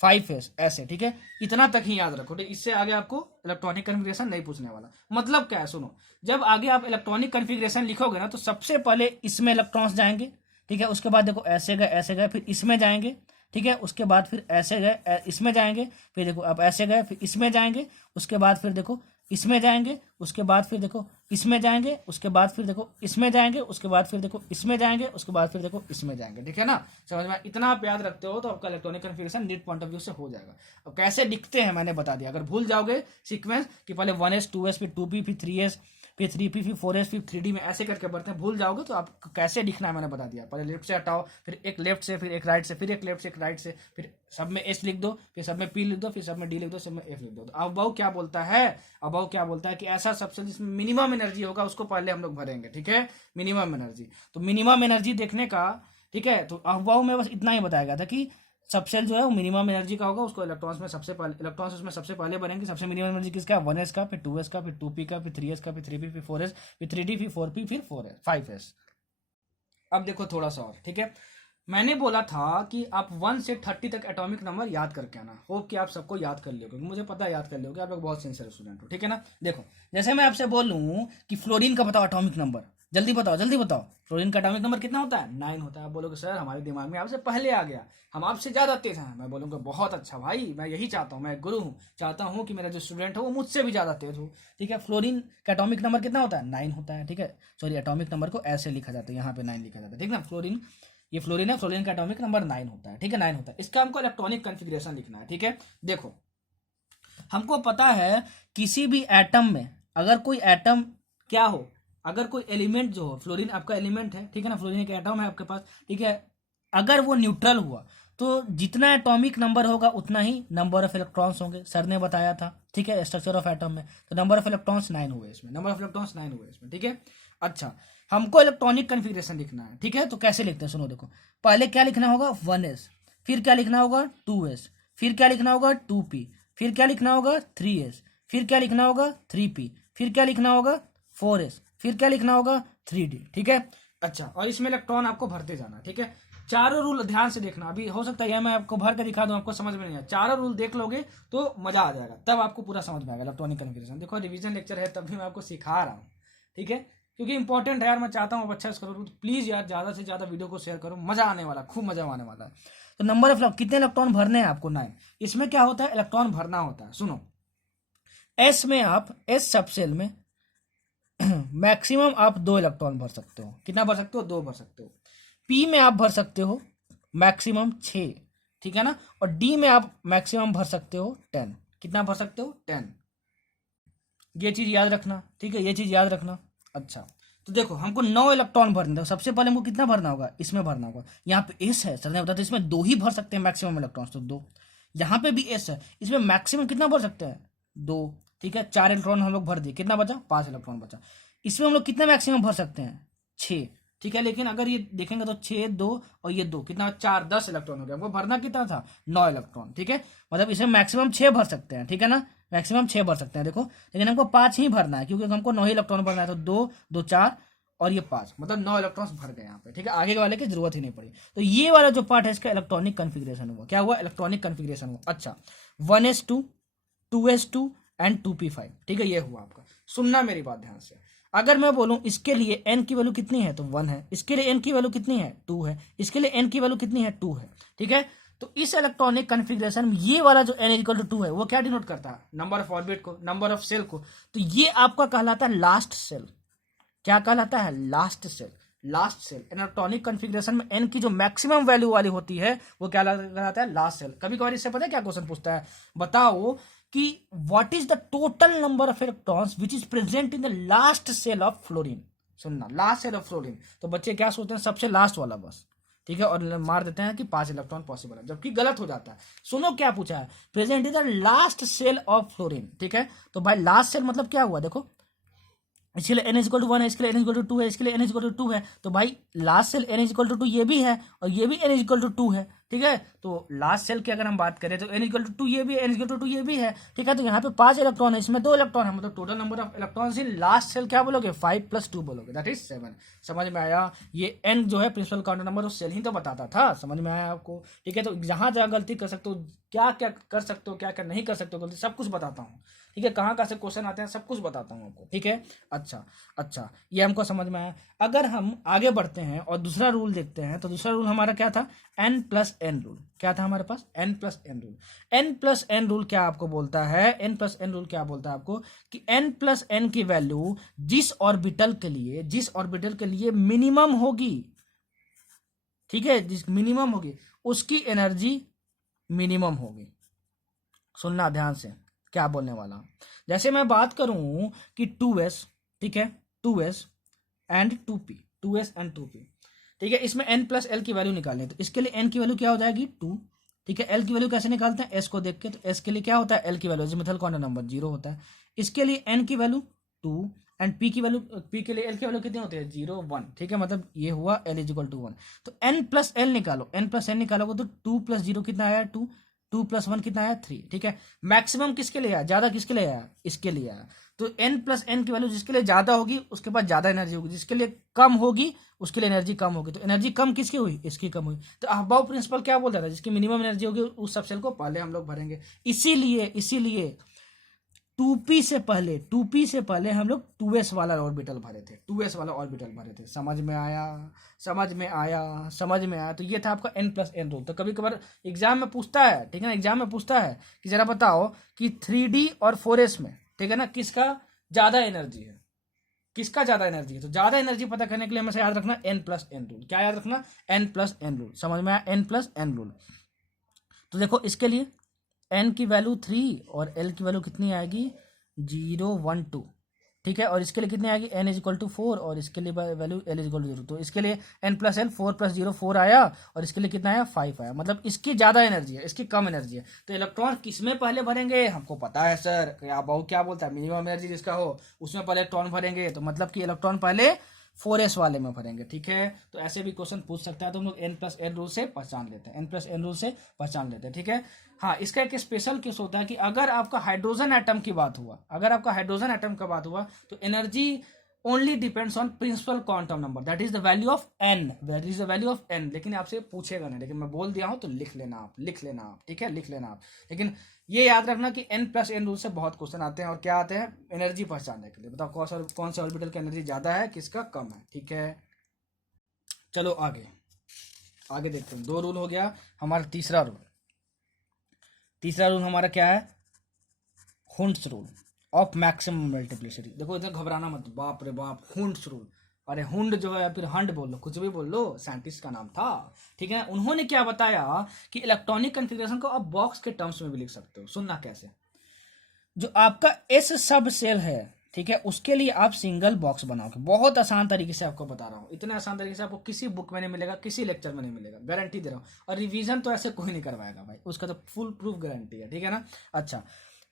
5s, ऐसे। ठीक है, इतना तक ही याद रखो। ठीक, इससे आगे आपको इलेक्ट्रॉनिक कन्फिग्रेशन नहीं पूछने वाला। मतलब क्या है सुनो, जब आगे आप इलेक्ट्रॉनिक कन्फिग्रेशन लिखोगे ना, तो सबसे पहले इसमें इलेक्ट्रॉन्स जाएंगे। ठीक है, उसके बाद देखो ऐसे गए, फिर इसमें जाएंगे। ठीक है, उसके बाद फिर ऐसे गए, इसमें जाएंगे, फिर देखो अब ऐसे गए, फिर इसमें जाएंगे, उसके बाद फिर देखो इसमें जाएंगे, उसके बाद फिर देखो इसमें जाएंगे, उसके बाद फिर देखो इसमें जाएंगे, उसके बाद फिर देखो इसमें जाएंगे, उसके बाद फिर देखो इसमें जाएंगे। ठीक है ना, समझ में? इतना आप याद रखते हो तो आपका electronic configuration NEET point of view से हो जाएगा। अब कैसे लिखते हैं मैंने बता दिया। अगर भूल जाओगे सीक्वेंस कि पहले 1s 2s फिर 2p फिर 3s फिर 3p फिर 4s फिर 3d में ऐसे करके बढ़ते हैं, भूल जाओगे तो आपको कैसे लिखना है मैंने बता दिया। पहले लेफ्ट से हटाओ, फिर एक लेफ्ट से, फिर एक राइट से, फिर एक लेफ्ट से, एक राइट से, फिर सब में एस लिख दो, फिर सब में पी लिख दो, फिर सब में डी लिख दो, सब में एफ लिख दो। तो अबाउ क्या बोलता है? अबाउ क्या बोलता है कि ऐसा सबसे जिसमें मिनिमम एनर्जी होगा उसको पहले हम लोग भरेंगे। ठीक है, मिनिमम एनर्जी। तो मिनिमम एनर्जी देखने का, ठीक है, तो अबाउ में बस इतना ही बताया गया था कि सबसेल जो है वो मिनिमम एनर्जी का होगा, उसको इलेक्ट्रॉन्स में सबसे पहले, इलेक्ट्रॉन्स उसमें सबसे पहले बनेंगे। सबसे मिनिमम एनर्जी किसका? 1s का, फिर 2s का, फिर 2p का, फिर 3s का, फिर 3p, फिर 4s, फिर 3d, फिर 4p, फिर 4s 5s। अब देखो थोड़ा सा और। ठीक है, मैंने बोला था कि आप 1 से 30 तक एटॉमिक नंबर याद करके आना। होप कि आप सबको याद कर लियोगे, मुझे पता है याद कर लियोगे, आप लोग बहुत सिंसियर स्टूडेंट हो। ठीक है ना, देखो जैसे मैं आपसे बोल लूँ कि फ्लोरीन का बताओ एटॉमिक नंबर, जल्दी बताओ जल्दी बताओ, फ्लोरीन का एटॉमिक नंबर कितना होता है? 9 होता है। आप बोलोगे सर हमारे दिमाग में आपसे पहले आ गया, हम आपसे ज़्यादा तेज हैं। मैं बोलूँगा बहुत अच्छा भाई, मैं यही चाहता हूँ, मैं एक गुरु हूँ, चाहता हूँ कि मेरा जो स्टूडेंट हो वो मुझसे भी ज़्यादा तेज हो। ठीक है, फ्लोरीन का एटॉमिक नंबर कितना होता है? 9 होता है। ठीक है, सॉरी एटॉमिक नंबर को ऐसे लिखा जाता है, यहाँ पे 9 लिखा जाता है। ठीक है ना, फ्लोरीन, ये फ्लोरीन है, फ्लोरीन का एटॉमिक नंबर 9 होता है। ठीक है, 9 होता है। इसका हमको इलेक्ट्रॉनिक कॉन्फ़िगरेशन लिखना है। ठीक है, देखो हमको पता है किसी भी एटम में अगर कोई एटम क्या हो, अगर कोई एलिमेंट जो हो, फ्लोरीन आपका एलिमेंट है, ठीक है ना, फ्लोरीन एक एटम है आपके पास, ठीक है, अगर वो न्यूट्रल हुआ तो जितना एटॉमिक नंबर होगा उतना ही नंबर ऑफ इलेक्ट्रॉन्स होंगे, सर ने बताया था। ठीक है, स्ट्रक्चर ऑफ एटम में तो नंबर ऑफ इलेक्ट्रॉन्स 9 हुए इसमें, नंबर ऑफ इलेक्ट्रॉन्स 9 हुए इसमें। ठीक है, अच्छा हमको इलेक्ट्रॉनिक कन्फिग्रेशन लिखना है। ठीक है, तो कैसे लिखते हैं सुनो, देखो पहले क्या लिखना होगा 1s, फिर क्या लिखना होगा 2s, फिर क्या लिखना होगा 2p, फिर क्या लिखना होगा 3s, फिर क्या लिखना होगा 3p, फिर क्या लिखना होगा 4s, फिर क्या लिखना होगा 3d। ठीक है, अच्छा और इसमें इलेक्ट्रॉन आपको भरते जाना। ठीक है, चारों रूल ध्यान से देखना, अभी हो सकता है यह मैं आपको भर के दिखा दूं, आपको समझ में नहीं आया, चारों रूल देख लोगे तो मजा आ जाएगा, तब आपको पूरा समझ में आएगा इलेक्ट्रॉनिक कन्फिग्रेशन। देखो रिवीजन लेक्चर है तब भी मैं आपको सिखा रहा हूँ। ठीक है, क्योंकि इंपॉर्टेंट है यार, मैं चाहता हूँ आप अच्छा करो, तो प्लीज यार ज्यादा से ज्यादा वीडियो को शेयर करो, मजा आने वाला, खूब मजा आने वाला है। तो नंबर ऑफ कितने इलेक्ट्रॉन भरने हैं आपको 9। इसमें क्या होता है, इलेक्ट्रॉन भरना होता है। सुनो, एस में आप एस सबसेल में मैक्सिमम आप 2 इलेक्ट्रॉन भर सकते हो। कितना भर सकते हो? 2 भर सकते हो। पी में आप भर सकते हो मैक्सिमम 6, ठीक है ना, और डी में आप मैक्सिमम भर सकते हो 10। कितना भर सकते हो? 10। ये चीज याद रखना, ठीक है, ये चीज याद रखना। अच्छा तो देखो हमको 9 इलेक्ट्रॉन भरने, सबसे पहले हमको कितना भरना होगा? इसमें भरना होगा। यहाँ पे एस है, सर ने बताया इसमें 2 ही भर सकते हैं मैक्सिमम इलेक्ट्रॉन्स, तो 2। यहाँ पे भी एस है, इसमें मैक्सिमम कितना भर सकते हैं? 2। ठीक है, 4 इलेक्ट्रॉन हम लोग भर दिए, कितना बचा? 5 इलेक्ट्रॉन बचा। इसमें हम लोग कितना मैक्सिमम भर सकते हैं? 6। ठीक है, लेकिन अगर ये देखेंगे तो 6, 2 और ये 2 कितना? 4, 10 इलेक्ट्रॉन हो गया। हमको भरना कितना था? 9 इलेक्ट्रॉन। ठीक है, मतलब इसमें मैक्सिमम 6 भर सकते हैं, ठीक है ना, मैक्सिमम 6 भर सकते हैं। देखो लेकिन हमको 5 ही भरना है, क्योंकि हमको 9 ही इलेक्ट्रॉन भरना है, तो 2, 2, 4 और ये 5, मतलब 9 इलेक्ट्रॉन्स भर गए यहाँ पे। ठीक है, आगे वाले की जरूरत ही नहीं पड़ी। तो ये वाला जो पार्ट है इसका इलेक्ट्रॉनिक कन्फिग्रेशन हुआ। क्या हुआ? इलेक्ट्रॉनिक कन्फिग्रेशन हुआ। अच्छा 1s2, 2s2 एंड 2p5। ठीक है, ये हुआ आपका। सुनना मेरी बात ध्यान से, अगर मैं बोलूं इसके लिए n की वैल्यू कितनी है तो 1 है, इसके लिए n की वैल्यू कितनी है 2 है, इसके लिए n की वैल्यू कितनी है 2 है। ठीक है, तो इस इलेक्ट्रॉनिक कन्फिग्रेशन में ये वाला जो n इक्वल टू 2 है वो क्या डिनोट करता है? नंबर ऑफ ऑर्बिट को, नंबर ऑफ सेल को। तो ये आपका कहलाता है लास्ट सेल। क्या कहलाता है? Last shell. Last shell electronic configuration में n की जो मैक्सिमम वैल्यू वाली होती है वो क्या कहलाता है? Last shell. कभी कभार इससे पता है क्या क्वेश्चन पूछता है? बताओ कि what is the total number of electrons which is present in the last shell of fluorine. सुनना, लास्ट सेल ऑफ फ्लोरीन। तो बच्चे क्या सोचते हैं? सबसे लास्ट वाला बस। ठीक है, और मार देते हैं कि 5 इलेक्ट्रॉन पॉसिबल है, जबकि गलत हो जाता है। सुनो क्या पूछा है? Present in the last shell of fluorine. ठीक है, तो भाई लास्ट सेल मतलब क्या हुआ? देखो इसके लिए n इक्वल टू 1 है, इसके लिए n इक्वल टू 2 है, इसके लिए n इक्वल टू 2 है, तो भाई last shell n equal to 2 ये भी है और ये भी n इक्वल टू 2 है। ठीक है, तो लास्ट सेल की अगर हम बात करें तो n इक्वल टू 2 ये भी है, n इक्वल टू 2 ये भी है। ठीक है, तो यहाँ पे 5 इलेक्ट्रॉन है, इसमें 2 इलेक्ट्रॉन है, मतलब total number of electrons in last shell क्या बोलोगे? 5 + 2 बोलोगे, दैट इज 7। समझ में आया? ये n जो है प्रिंसिपल काउंटर नंबर उस सेल ही तो बताता था। समझ में आया आपको? ठीक है, तो जहां जहां गलती कर सकते हो, क्या क्या कर सकते हो, क्या क्या नहीं कर सकते हो गलती, सब कुछ बताता हूँ। ठीक है, कहाँ से क्वेश्चन आते हैं सब कुछ बताता हूँ आपको। ठीक है, अच्छा ये हमको समझ में आया। अगर हम आगे बढ़ते हैं और दूसरा रूल देखते हैं, तो दूसरा रूल हमारा क्या था? n+n rule. क्या था हमारे पास? n+n rule. n+n रूल क्या आपको बोलता है? n+n रूल क्या बोलता है आपको कि n+n की वैल्यू जिस ऑर्बिटल के लिए मिनिमम होगी, ठीक है, जिस मिनिमम होगी उसकी एनर्जी मिनिमम होगी। सुनना ध्यान से क्या बोलने वाला। जैसे मैं बात करूं कि 2s, ठीक है, 2s and 2p, 2s and 2p। ठीक है, इसमें n+l की वैल्यू निकालनी है, तो इसके लिए n की वैल्यू क्या हो जाएगी? 2। ठीक है, l की वैल्यू कैसे निकालते हैं? s को देख के, तो s के लिए क्या होता है? l की वैल्यू जिमेथल क्वांटम नंबर 0 होता है। इसके लिए n की वैल्यू 2 एंड p की वैल्यू, p के लिए l की वैल्यू कितनी होती है? 0, 1। ठीक है, मतलब ये हुआ l इक्वल टू 1। तो n+l निकालो, n+n निकालोगे तो 2 + 0 कितना आया? 2, 2 + 1 कितना आया? 3। ठीक है, मैक्सिमम किसके लिए आया? ज्यादा किसके लिए आया? इसके लिए आया। तो n+n की वैल्यू जिसके लिए ज्यादा होगी उसके पास ज्यादा एनर्जी होगी, जिसके लिए कम होगी उसके लिए एनर्जी कम होगी। तो एनर्जी कम किसकी हुई? इसकी कम हुई। तो अहबाउ प्रिंसिपल क्या बोलता था? जिसकी मिनिमम एनर्जी होगी उस सब सेल को पहले हम लोग भरेंगे। इसीलिए 2p से पहले हम लोग 2s वाला ऑर्बिटल भरे थे, 2s वाला ऑर्बिटल भरे थे। समझ में आया, समझ में आया, समझ में आया। तो ये था आपका n+n रूल। तो कभी कभार एग्जाम में पूछता है, ठीक है ना, एग्जाम में पूछता है कि जरा बताओ कि 3D और 4s में, ठीक है ना, किसका ज्यादा एनर्जी है, किसका ज्यादा एनर्जी है। तो ज्यादा एनर्जी पता करने के लिए हमेशा याद रखना n+n रूल। क्या याद रखना? n+n rule. समझ में आया? n+n rule. तो देखो इसके लिए n की वैल्यू 3 और l की वैल्यू कितनी आएगी? 0, 1, 2, ठीक है। और इसके लिए कितनी आएगी? n=4 और इसके लिए वैल्यू l=0। तो इसके लिए n+l 4+0 4 आया और इसके लिए कितना आया? 5 आया। मतलब इसकी ज्यादा एनर्जी है, इसकी कम एनर्जी है। तो इलेक्ट्रॉन किसमें पहले भरेंगे? हमको पता है सर, क्या बहु क्या बोलता है, मिनिमम एनर्जी जिसका हो उसमें पहले इलेक्ट्रॉन भरेंगे। तो मतलब कि इलेक्ट्रॉन पहले 4s वाले में भरेंगे, ठीक है। तो ऐसे भी क्वेश्चन पूछ सकता है, तो हम लोग n+n रूल से पहचान लेते हैं, n+n रूल से पहचान लेते हैं, ठीक है। हाँ, इसका एक स्पेशल केस होता है कि अगर आपका हाइड्रोजन एटम की बात हुआ, अगर आपका हाइड्रोजन एटम का बात हुआ, तो energy only depends on principal quantum number, that is the value of n, that is the value of n। लेकिन आपसे पूछेगा नहीं, लेकिन मैं बोल दिया हूं तो लिख लेना आप, लिख लेना आप, ठीक है, लिख लेना आप। लेकिन ये याद रखना कि n+n रूल से बहुत क्वेश्चन आते हैं। और क्या आते हैं? एनर्जी पहचानने के लिए। बताओ कौन से ऑर्बिटल की एनर्जी ज्यादा है, किसका कम है, ठीक है। चलो आगे आगे देखते हैं। 2 रूल हो गया। हमारा तीसरा रूल हमारा क्या है? Hund's rule of maximum multiplicity. देखो इधर घबराना मत, बाप रे बाप, हुंड्स रूल। अरे हुंड जो है, फिर हंड बोल लो, कुछ भी बोल लो, साइंटिस्ट का नाम था, ठीक है। उन्होंने क्या बताया कि इलेक्ट्रॉनिक कन्फिग्रेशन को आप बॉक्स के टर्म्स में भी लिख सकते हो। सुनना कैसे? जो आपका एस सब सेल है, ठीक है, उसके लिए आप सिंगल बॉक्स बनाओगे। बहुत आसान तरीके से आपको बता रहा हूँ, इतने आसान तरीके से आपको किसी बुक में नहीं मिलेगा, किसी लेक्चर में नहीं मिलेगा, गारंटी दे रहा हूँ। और रिवीजन तो ऐसे कोई नहीं करवाएगा भाई, उसका तो फुल प्रूफ गारंटी है, ठीक है ना। अच्छा,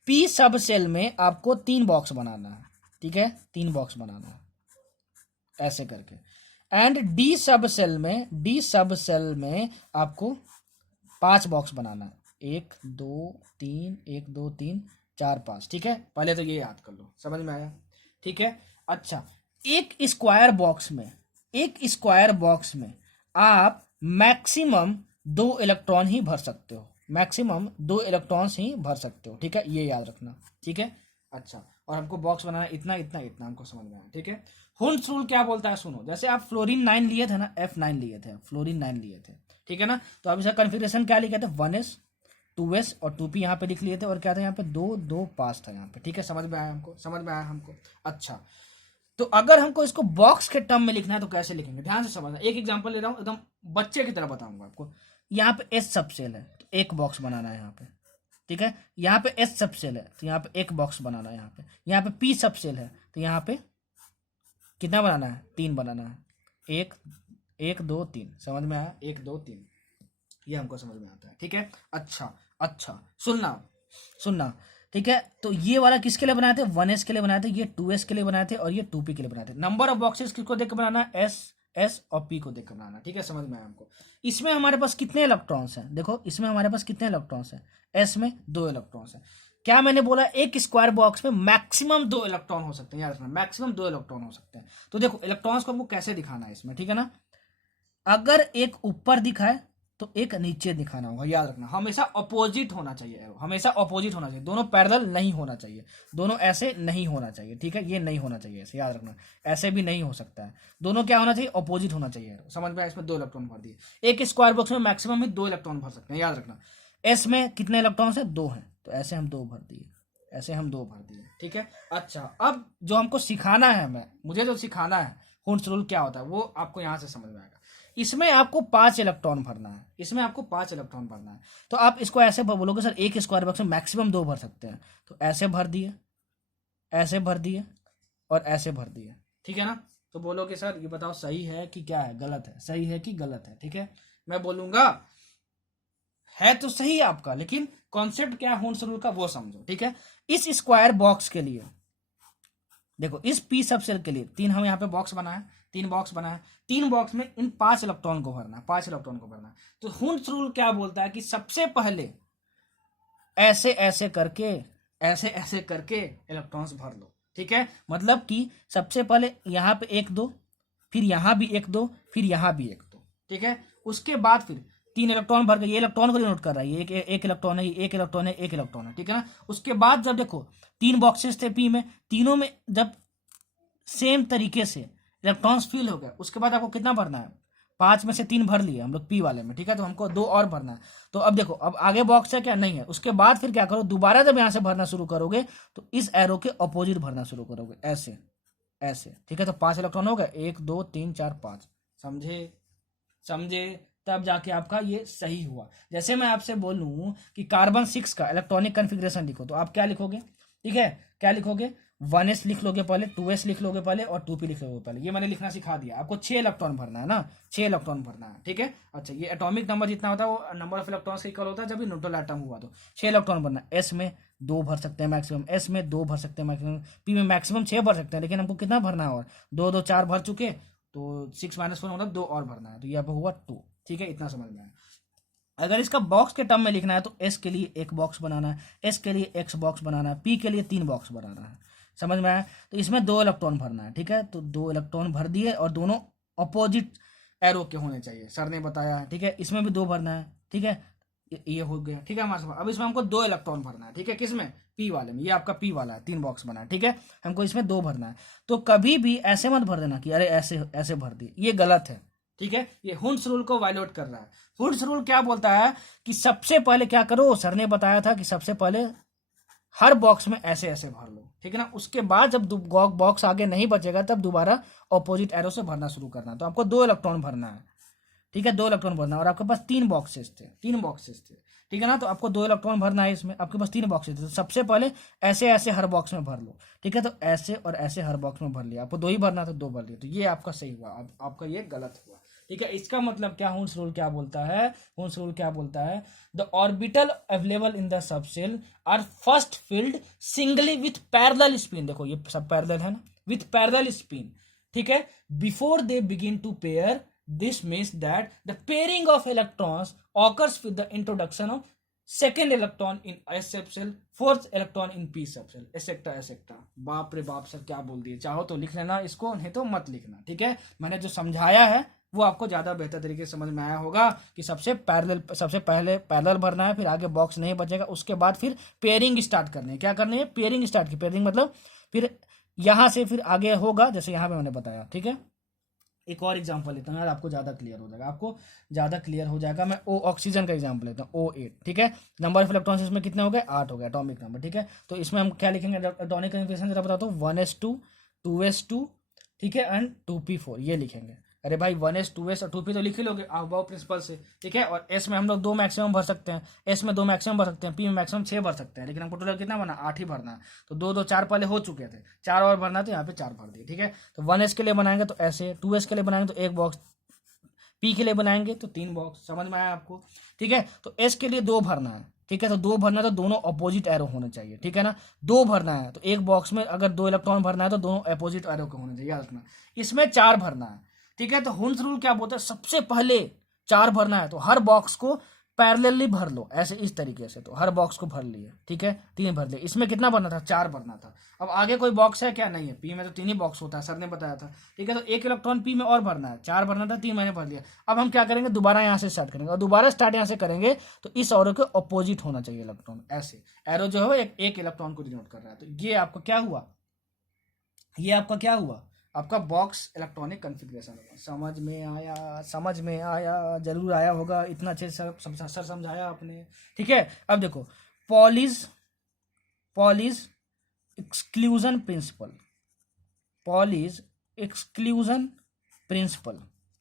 पी सब सेल में आपको 3 बॉक्स बनाना है, ठीक है, 3 बॉक्स बनाना है ऐसे करके। एंड डी सब सेल में आपको 5 बॉक्स बनाना है, 1 2 3, 1 2 3 4 5, ठीक है। पहले तो ये याद कर लो, समझ में आया, ठीक है। अच्छा, एक स्क्वायर बॉक्स में आप मैक्सिमम 2 इलेक्ट्रॉन ही भर सकते हो, मैक्सिमम 2 इलेक्ट्रॉन्स ही भर सकते हो, ठीक है, ये याद रखना, ठीक है। अच्छा, और हमको बॉक्स बनाना इतना इतना इतना, हमको समझ में आया, ठीक है। हुंड्स रूल क्या बोलता है? सुनो, जैसे आप फ्लोरीन 9 लिए थे ना, F9 लिए थे, फ्लोरीन 9 लिए थे, ठीक है ना। तो अब इसका कन्फिग्रेशन क्या लिखे थे? 1s 2s और 2p यहाँ पे लिख लिए थे। और क्या था यहाँ पे? 2 2 5 था यहाँ पे, ठीक है। समझ में आया हमको, समझ में आया हमको। अच्छा, तो अगर हमको इसको बॉक्स के टर्म में लिखना है तो कैसे लिखेंगे? ध्यान से समझना। एक एग्जांपल ले रहा हूँ, एकदम बच्चे की तरह बताऊंगा आपको। यहाँ पे एस सब सेल है, तो एक बॉक्स बनाना है यहाँ पे, ठीक है। यहाँ पे एस सब सेल है, तो यहाँ पे एक बॉक्स बनाना है यहाँ पे। यहाँ पे पी सब सेल है, तो यहाँ पे कितना बनाना है? 3 बनाना है। 1 1 2 3, समझ में आया? 1 2 3, ये हमको समझ में आता है, ठीक है। अच्छा, सुनना, ठीक है। तो ये वाला किसके लिए बनाए थे? 1s के लिए बनाए थे, ये 2s के लिए बनाए थे और ये 2p के लिए बनाए थे। नंबर ऑफ बॉक्सेस किसको देख कर बनाना? s और p को देख कर बनाना, ठीक है, समझ में आया हमको। इसमें हमारे पास कितने इलेक्ट्रॉन्स हैं? देखो इसमें हमारे पास कितने इलेक्ट्रॉन्स हैं? s में 2 इलेक्ट्रॉन्स हैं। क्या मैंने बोला? एक स्क्वायर बॉक्स में मैक्सिमम 2 इलेक्ट्रॉन हो सकते हैं, याद रखना, मैक्सिमम 2 इलेक्ट्रॉन हो सकते हैं। तो देखो इलेक्ट्रॉन्स को हमको कैसे दिखाना है इसमें, ठीक है ना। अगर एक ऊपर दिखाए तो एक नीचे दिखाना होगा, याद रखना। हमेशा अपोजिट होना चाहिए, हमेशा अपोजिट होना चाहिए, दोनों पैरेलल नहीं होना चाहिए, दोनों ऐसे नहीं होना चाहिए, ठीक है, ये नहीं होना चाहिए ऐसे, याद रखना। ऐसे भी नहीं हो सकता है, दोनों क्या होना चाहिए? अपोजिट होना चाहिए। समझ में आया? इसमें 2 इलेक्ट्रॉन भर दिए। एक स्क्वायर बॉक्स में मैक्सिमम ही 2 इलेक्ट्रॉन भर सकते हैं, याद रखना। एस में कितने इलेक्ट्रॉन्स है? 2 हैं, तो ऐसे हम 2 भर दिए, ऐसे हम 2 भर दिए, ठीक है। अच्छा, अब जो हमको सिखाना है, मुझे जो सिखाना है हुंड्स रूल क्या होता है, वो आपको यहाँ से समझ में आएगा। इसमें आपको 5 इलेक्ट्रॉन भरना है, इसमें आपको 5 इलेक्ट्रॉन भरना है। तो आप इसको ऐसे बोलोगे सर एक स्क्वायर बॉक्स में मैक्सिमम 2 भर सकते हैं, तो ऐसे भर दिए, ऐसे भर दिए और ऐसे भर दिए, ठीक है ना। तो बोलोगे सर ये बताओ सही है कि क्या है, गलत है, सही है कि गलत है, ठीक है। मैं बोलूंगा है तो सही आपका, लेकिन कॉन्सेप्ट क्या है हुंड्स रूल का वो समझो, ठीक है। इस स्क्वायर बॉक्स के लिए देखो, इस पी सब सेल के लिए 3 हम यहाँ पे बॉक्स बनाए, 3 बॉक्स बनाए, 3 बॉक्स में इन 5 इलेक्ट्रॉन को भरना है, 5 इलेक्ट्रॉन को भरना है। तो हुंड्स रूल क्या बोलता है कि सबसे पहले ऐसे ऐसे करके इलेक्ट्रॉन्स भर लो, ठीक है। मतलब कि सबसे पहले यहाँ पे 1 2, फिर यहाँ भी 1 2, फिर यहाँ भी 1 2, ठीक है। उसके बाद फिर 3 इलेक्ट्रॉन भर गए, ये इलेक्ट्रॉन को डिनोट कर रहा है, ये एक इलेक्ट्रॉन है, एक इलेक्ट्रॉन है, एक इलेक्ट्रॉन है, ठीक है ना। उसके बाद जब देखो 3 बॉक्सेस थे पी में, तीनों में जब सेम तरीके से इलेक्ट्रॉन्स फिल हो गए, उसके बाद आपको कितना भरना है, 5 में से 3 भर लिए हम लोग पी वाले में, ठीक है। तो हमको 2 और भरना है। तो अब देखो, अब आगे बॉक्स है क्या, नहीं है। उसके बाद फिर क्या करो, दोबारा जब यहाँ से भरना शुरू करोगे तो इस एरो के अपोजिट भरना शुरू करोगे, ऐसे ऐसे, ठीक है। तो 5 इलेक्ट्रॉन हो गए, 1 2 3 4 5, समझे समझे। तब जाके आपका ये सही हुआ। जैसे मैं आपसे बोलूं कि कार्बन 6 का इलेक्ट्रॉनिक कन्फिग्रेशन लिखो, तो आप क्या लिखोगे, ठीक है, क्या लिखोगे, 1s लिख लोगे पहले, 2s लिख लोगे पहले, और 2p लिख लोगे पहले। ये मैंने लिखना सिखा दिया आपको। 6 इलेक्ट्रॉन भरना है ना, 6 इलेक्ट्रॉन भरना है, ठीक है। अच्छा, ये एटॉमिक नंबर जितना होता है वो नंबर ऑफ इलेक्ट्रॉन्स का इक्वल होता है जब भी न्यूट्रल एटम हुआ तो। 6 इलेक्ट्रॉन भरना है। एस में 2 भर सकते हैं मैक्सिमम, एस में 2 भर सकते हैं मैक्सिमम, पी में मैक्सिमम 6 भर सकते हैं, लेकिन हमको कितना भरना है, और 2 2 4 भर चुके, तो 6 - 4 मतलब 2 और भरना है, तो ये हुआ 2, ठीक है। इतना समझ में आया। अगर इसका बॉक्स के टर्म में लिखना है तो एस के लिए 1 बॉक्स बनाना है, एस के लिए x बॉक्स बनाना है, पी के लिए 3 बॉक्स बनाना है, समझ में आया। तो इसमें 2 इलेक्ट्रॉन भरना है, ठीक है। तो 2 इलेक्ट्रॉन भर दिए, और दोनों अपोजिट एरो के होने चाहिए, सर ने बताया, ठीक है। इसमें भी 2 भरना है, ठीक है। ये हो गया, ठीक है हमारे साथ। अब इसमें हमको 2 इलेक्ट्रॉन भरना है, ठीक है। किसमें, पी वाले में। ये आपका पी वाला है, 3 बॉक्स बना है, ठीक है। हमको इसमें 2 भरना है। तो कभी भी ऐसे मत भर देना कि अरे ऐसे ऐसे भर दिए, ये गलत है, ठीक है। ये हुंस रूल को वायलेट कर रहा है। हुंस रूल क्या बोलता है कि सबसे पहले क्या करो, सर ने बताया था कि सबसे पहले हर बॉक्स में ऐसे ऐसे भर लो, ठीक है ना। उसके बाद जब बॉक्स आगे नहीं बचेगा तब दोबारा ऑपोजिट एरो से भरना शुरू करना। तो आपको 2 इलेक्ट्रॉन भरना है, ठीक है, 2 इलेक्ट्रॉन भरना है। और आपके पास 3 बॉक्सेस थे, 3 बॉक्सेस थे, ठीक है ना। तो आपको 2 इलेक्ट्रॉन भरना है, इसमें आपके पास 3 बॉक्सेस थे। तो सबसे पहले ऐसे ऐसे हर बॉक्स में भर लो, ठीक है। तो ऐसे और ऐसे हर बॉक्स में भर लिया, आपको 2 ही भरना था, 2 भर लिया, तो ये आपका सही हुआ। अब आपका ये गलत हुआ, ठीक है। इसका मतलब क्या, हुंस रूल क्या बोलता है, हुंस रूल क्या बोलता है, the orbital available in the subshell are first filled singly with parallel spin, देखो ये सब पैरेलल है ना, विथ पैरेलल स्पिन, ठीक है, before they begin to pair. This means that the pairing of electrons occurs with the introduction of second electron in S subshell, fourth electron in P subshell, etc etc। बाप रे बाप, sir क्या बोल दिए। चाहो तो लिख लेना इसको, नहीं तो मत लिखना, ठीक है। मैंने जो समझाया है वो आपको ज्यादा बेहतर तरीके से समझ में आया होगा कि सबसे पहले पैरेलल भरना है, फिर आगे बॉक्स नहीं बचेगा, उसके बाद फिर पेयरिंग स्टार्ट करनी है। क्या करनी है, पेयरिंग स्टार्ट की। पेयरिंग मतलब फिर यहां से फिर आगे होगा, जैसे यहां पे मैंने बताया, ठीक है। एक और एग्जांपल लेता हूँ यार, आपको ज़्यादा क्लियर हो जाएगा, आपको ज़्यादा क्लियर हो जाएगा। मैं ओ ऑक्सीजन का एग्जांपल लेता हूँ, O8, ठीक है। नंबर ऑफ इलेक्ट्रॉन्स इसमें कितने हो गए, 8 हो गए, एटॉमिक नंबर, ठीक है। तो इसमें हम क्या लिखेंगे, एटॉमिक कन्फिग्रेशन जरा बताता हूँ, 1s2 2s2, ठीक है, एंड 2p4, ये लिखेंगे। अरे भाई 1s 2s और 2p तो लिख ही लोगे अबव प्रिंसिपल से, ठीक है। और s में हम लोग 2 मैक्सिमम भर सकते हैं, s में 2 मैक्सिमम भर सकते हैं, p में मैक्सिमम 6 भर सकते हैं, लेकिन हमको टोटल कितना बना, 8 ही भरना है। तो 2 2 4 पहले हो चुके थे, 4 और भरना, तो यहाँ पे 4 भर दिए, ठीक है। तो 1s के लिए बनाएंगे तो ऐसे, 2s के लिए बनाएंगे तो 1 बॉक्स, पी के लिए बनाएंगे तो 3 बॉक्स, समझ में आया आपको, ठीक है। तो एस के लिए 2 भरना है, ठीक है। तो 2 भरना है तो दोनों अपोजिट एरो होने चाहिए, ठीक है ना। 2 भरना है तो एक बॉक्स में अगर 2 इलेक्ट्रॉन भरना है तो दोनों अपोजिट एरो के होने चाहिए, याद रखना। इसमें 4 भरना है, ठीक है। तो हुंस रूल क्या बोलता है, सबसे पहले 4 भरना है तो हर बॉक्स को पैरेलली भर लो, ऐसे इस तरीके से। तो हर बॉक्स को भर लिए, ठीक है, 3 भर लिए। इसमें कितना भरना था, 4 भरना था। अब आगे कोई बॉक्स है क्या, नहीं है। पी में तो 3 ही बॉक्स होता है, सर ने बताया था, ठीक है। तो 1 इलेक्ट्रॉन पी में और भरना है, 4 भरना था, 3 मैंने भर लिया। अब हम क्या करेंगे, दोबारा यहाँ से स्टार्ट करेंगे, और दोबारा स्टार्ट यहाँ से करेंगे तो इस एरो के अपोजिट होना चाहिए इलेक्ट्रॉन, ऐसे। एरो जो है एक इलेक्ट्रॉन को डिनोट कर रहा है। तो ये आपका क्या हुआ, ये आपका क्या हुआ, आपका बॉक्स इलेक्ट्रॉनिक कॉन्फ़िगरेशन होगा। समझ में आया, समझ में आया, जरूर आया होगा, इतना अच्छे से सर समझाया आपने, ठीक है। अब देखो, Pauli's exclusion principle, Pauli's exclusion principle,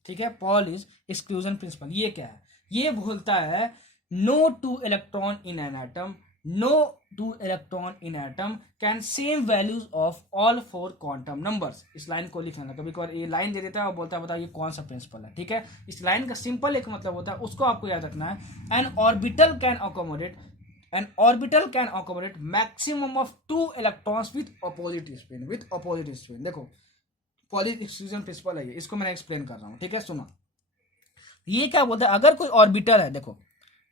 ठीक है। पॉलीज एक्सक्लूजन प्रिंसिपल ये क्या है, ये बोलता है no two electron in an atom, no two electron in atom can same values of all 4 quantum numbers। इस लाइन को लिखना, कभी कभार ये लाइन दे देता है और बोलता है बताओ ये कौन सा प्रिंसिपल है, ठीक है। इस लाइन का सिंपल एक मतलब होता है, उसको आपको याद रखना है। N orbital can accommodate maximum of 2 electrons with opposite spin, देखो पॉलीज एक्सक्लूजन प्रिंसिपल है ये, इसको मैंने एक्सप्लेन कर रहा हूँ, ठीक है। सुना, ये क्या बोलता है, अगर कोई ऑर्बिटल है, देखो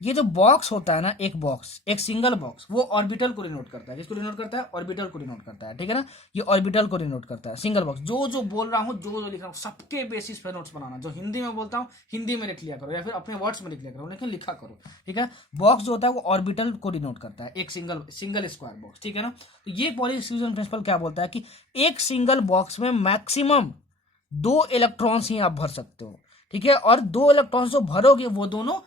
ये जो बॉक्स होता है ना, एक बॉक्स, एक सिंगल बॉक्स, वो ऑर्बिटल को डिनोट करता है। किसको डिनोट करता है? ऑर्बिटल को डिनोट करता है, ठीक है ना। ये ऑर्बिटल को डिनोट करता है, सिंगल बॉक्स। जो जो बोल रहा हूँ, जो लिख रहा हूँ, सबके बेसिस पे नोट्स बनाना। जो हिंदी में बोलता हूँ हिंदी में लिख लिया करो, या फिर अपने वर्ड्स में लिख लिया करो, लेकिन लिखा करो, ठीक है। बॉक्स जो होता है वो ऑर्बिटल को डिनोट करता है, एक सिंगल स्क्वायर बॉक्स, ठीक है ना। तो ये पॉली एक्सक्लूजन प्रिंसिपल क्या बोलता है कि एक सिंगल बॉक्स में मैक्सिमम 2 इलेक्ट्रॉन्स ही आप भर सकते हो, ठीक है। और 2 इलेक्ट्रॉन्स जो भरोगे वो दोनों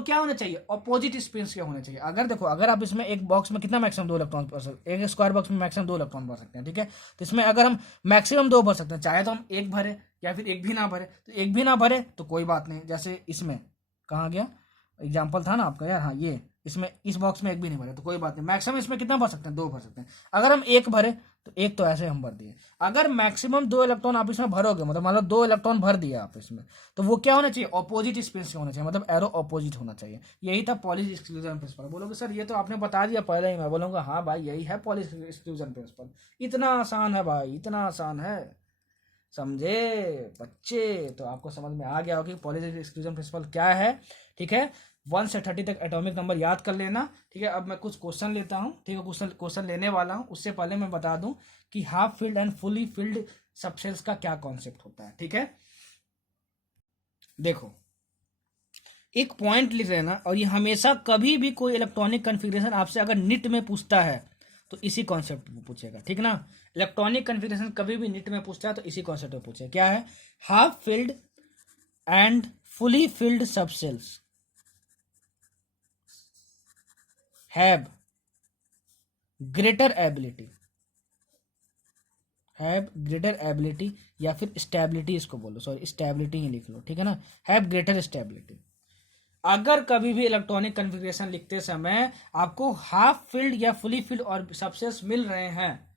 क्या होने चाहिए? अपोजिट स्पिन्स के होने चाहिए। अगर देखो, अगर आप इसमें एक बॉक्स में कितना मैक्सिमम 2 इलेक्ट्रॉन भर सकते हैं, एक स्क्वायर बॉक्स में मैक्सिमम 2 इलेक्ट्रॉन भर सकते हैं, ठीक है। तो इसमें अगर हम मैक्सिमम 2 भर सकते हैं, चाहे तो हम एक भरे या फिर एक भी ना भरे, तो एक भी ना भरे तो कोई बात नहीं। जैसे इसमें कहाँ गया एग्जाम्पल था ना आपका यार, हाँ, ये इसमें इस बॉक्स में एक भी नहीं भरे तो कोई बात नहीं। मैक्सिमम इसमें कितना भर सकते हैं? 2 भर सकते हैं। अगर हम एक भरे तो एक तो ऐसे हम भर दिए। अगर मैक्सिमम 2 इलेक्ट्रॉन आप इसमें भरोगे, मतलब मान लो 2 इलेक्ट्रॉन भर दिया आप इसमें, तो वो क्या होना चाहिए? ऑपोजिट स्पिन से होना चाहिए, मतलब एरो ऑपोजिट होना चाहिए। यही था पॉली एक्सक्लूजन प्रिंसिपल। बोलोगे सर ये तो आपने बता दिया पहले ही। मैं बोलूंगा हाँ भाई, यही है पॉली एक्सक्लूजन प्रिंसिपल। इतना आसान है भाई, इतना आसान है, समझे बच्चे? तो आपको समझ में आ गया होगा कि पॉली एक्सक्लूजन प्रिंसिपल क्या है, ठीक है। 1 से 30 तक एटॉमिक नंबर याद कर लेना, ठीक है। अब मैं कुछ क्वेश्चन लेता हूँ, ठीक है। क्वेश्चन लेने वाला हूँ, उससे पहले मैं बता दूं कि half filled and fully filled subcells का क्या कॉन्सेप्ट होता है, ठीक है। देखो, एक पॉइंट लिख लेना, और ये हमेशा कभी भी कोई इलेक्ट्रॉनिक कन्फिग्रेशन आपसे अगर निट में पूछता है तो इसी कॉन्सेप्ट में पूछेगा, ठीक ना। इलेक्ट्रॉनिक कन्फिग्रेशन कभी भी निट में पूछता है तो इसी कॉन्सेप्ट में पूछेगा। क्या है? Half filled and fully filled subcells have greater ability या फिर स्टेबिलिटी, इसको बोलो, सॉरी स्टेबिलिटी ही लिख लो, ठीक है ना। Have greater stability. अगर कभी भी इलेक्ट्रॉनिक कन्फिग्रेशन लिखते समय आपको हाफ फील्ड या फुली फील्ड और सबसेस मिल रहे हैं,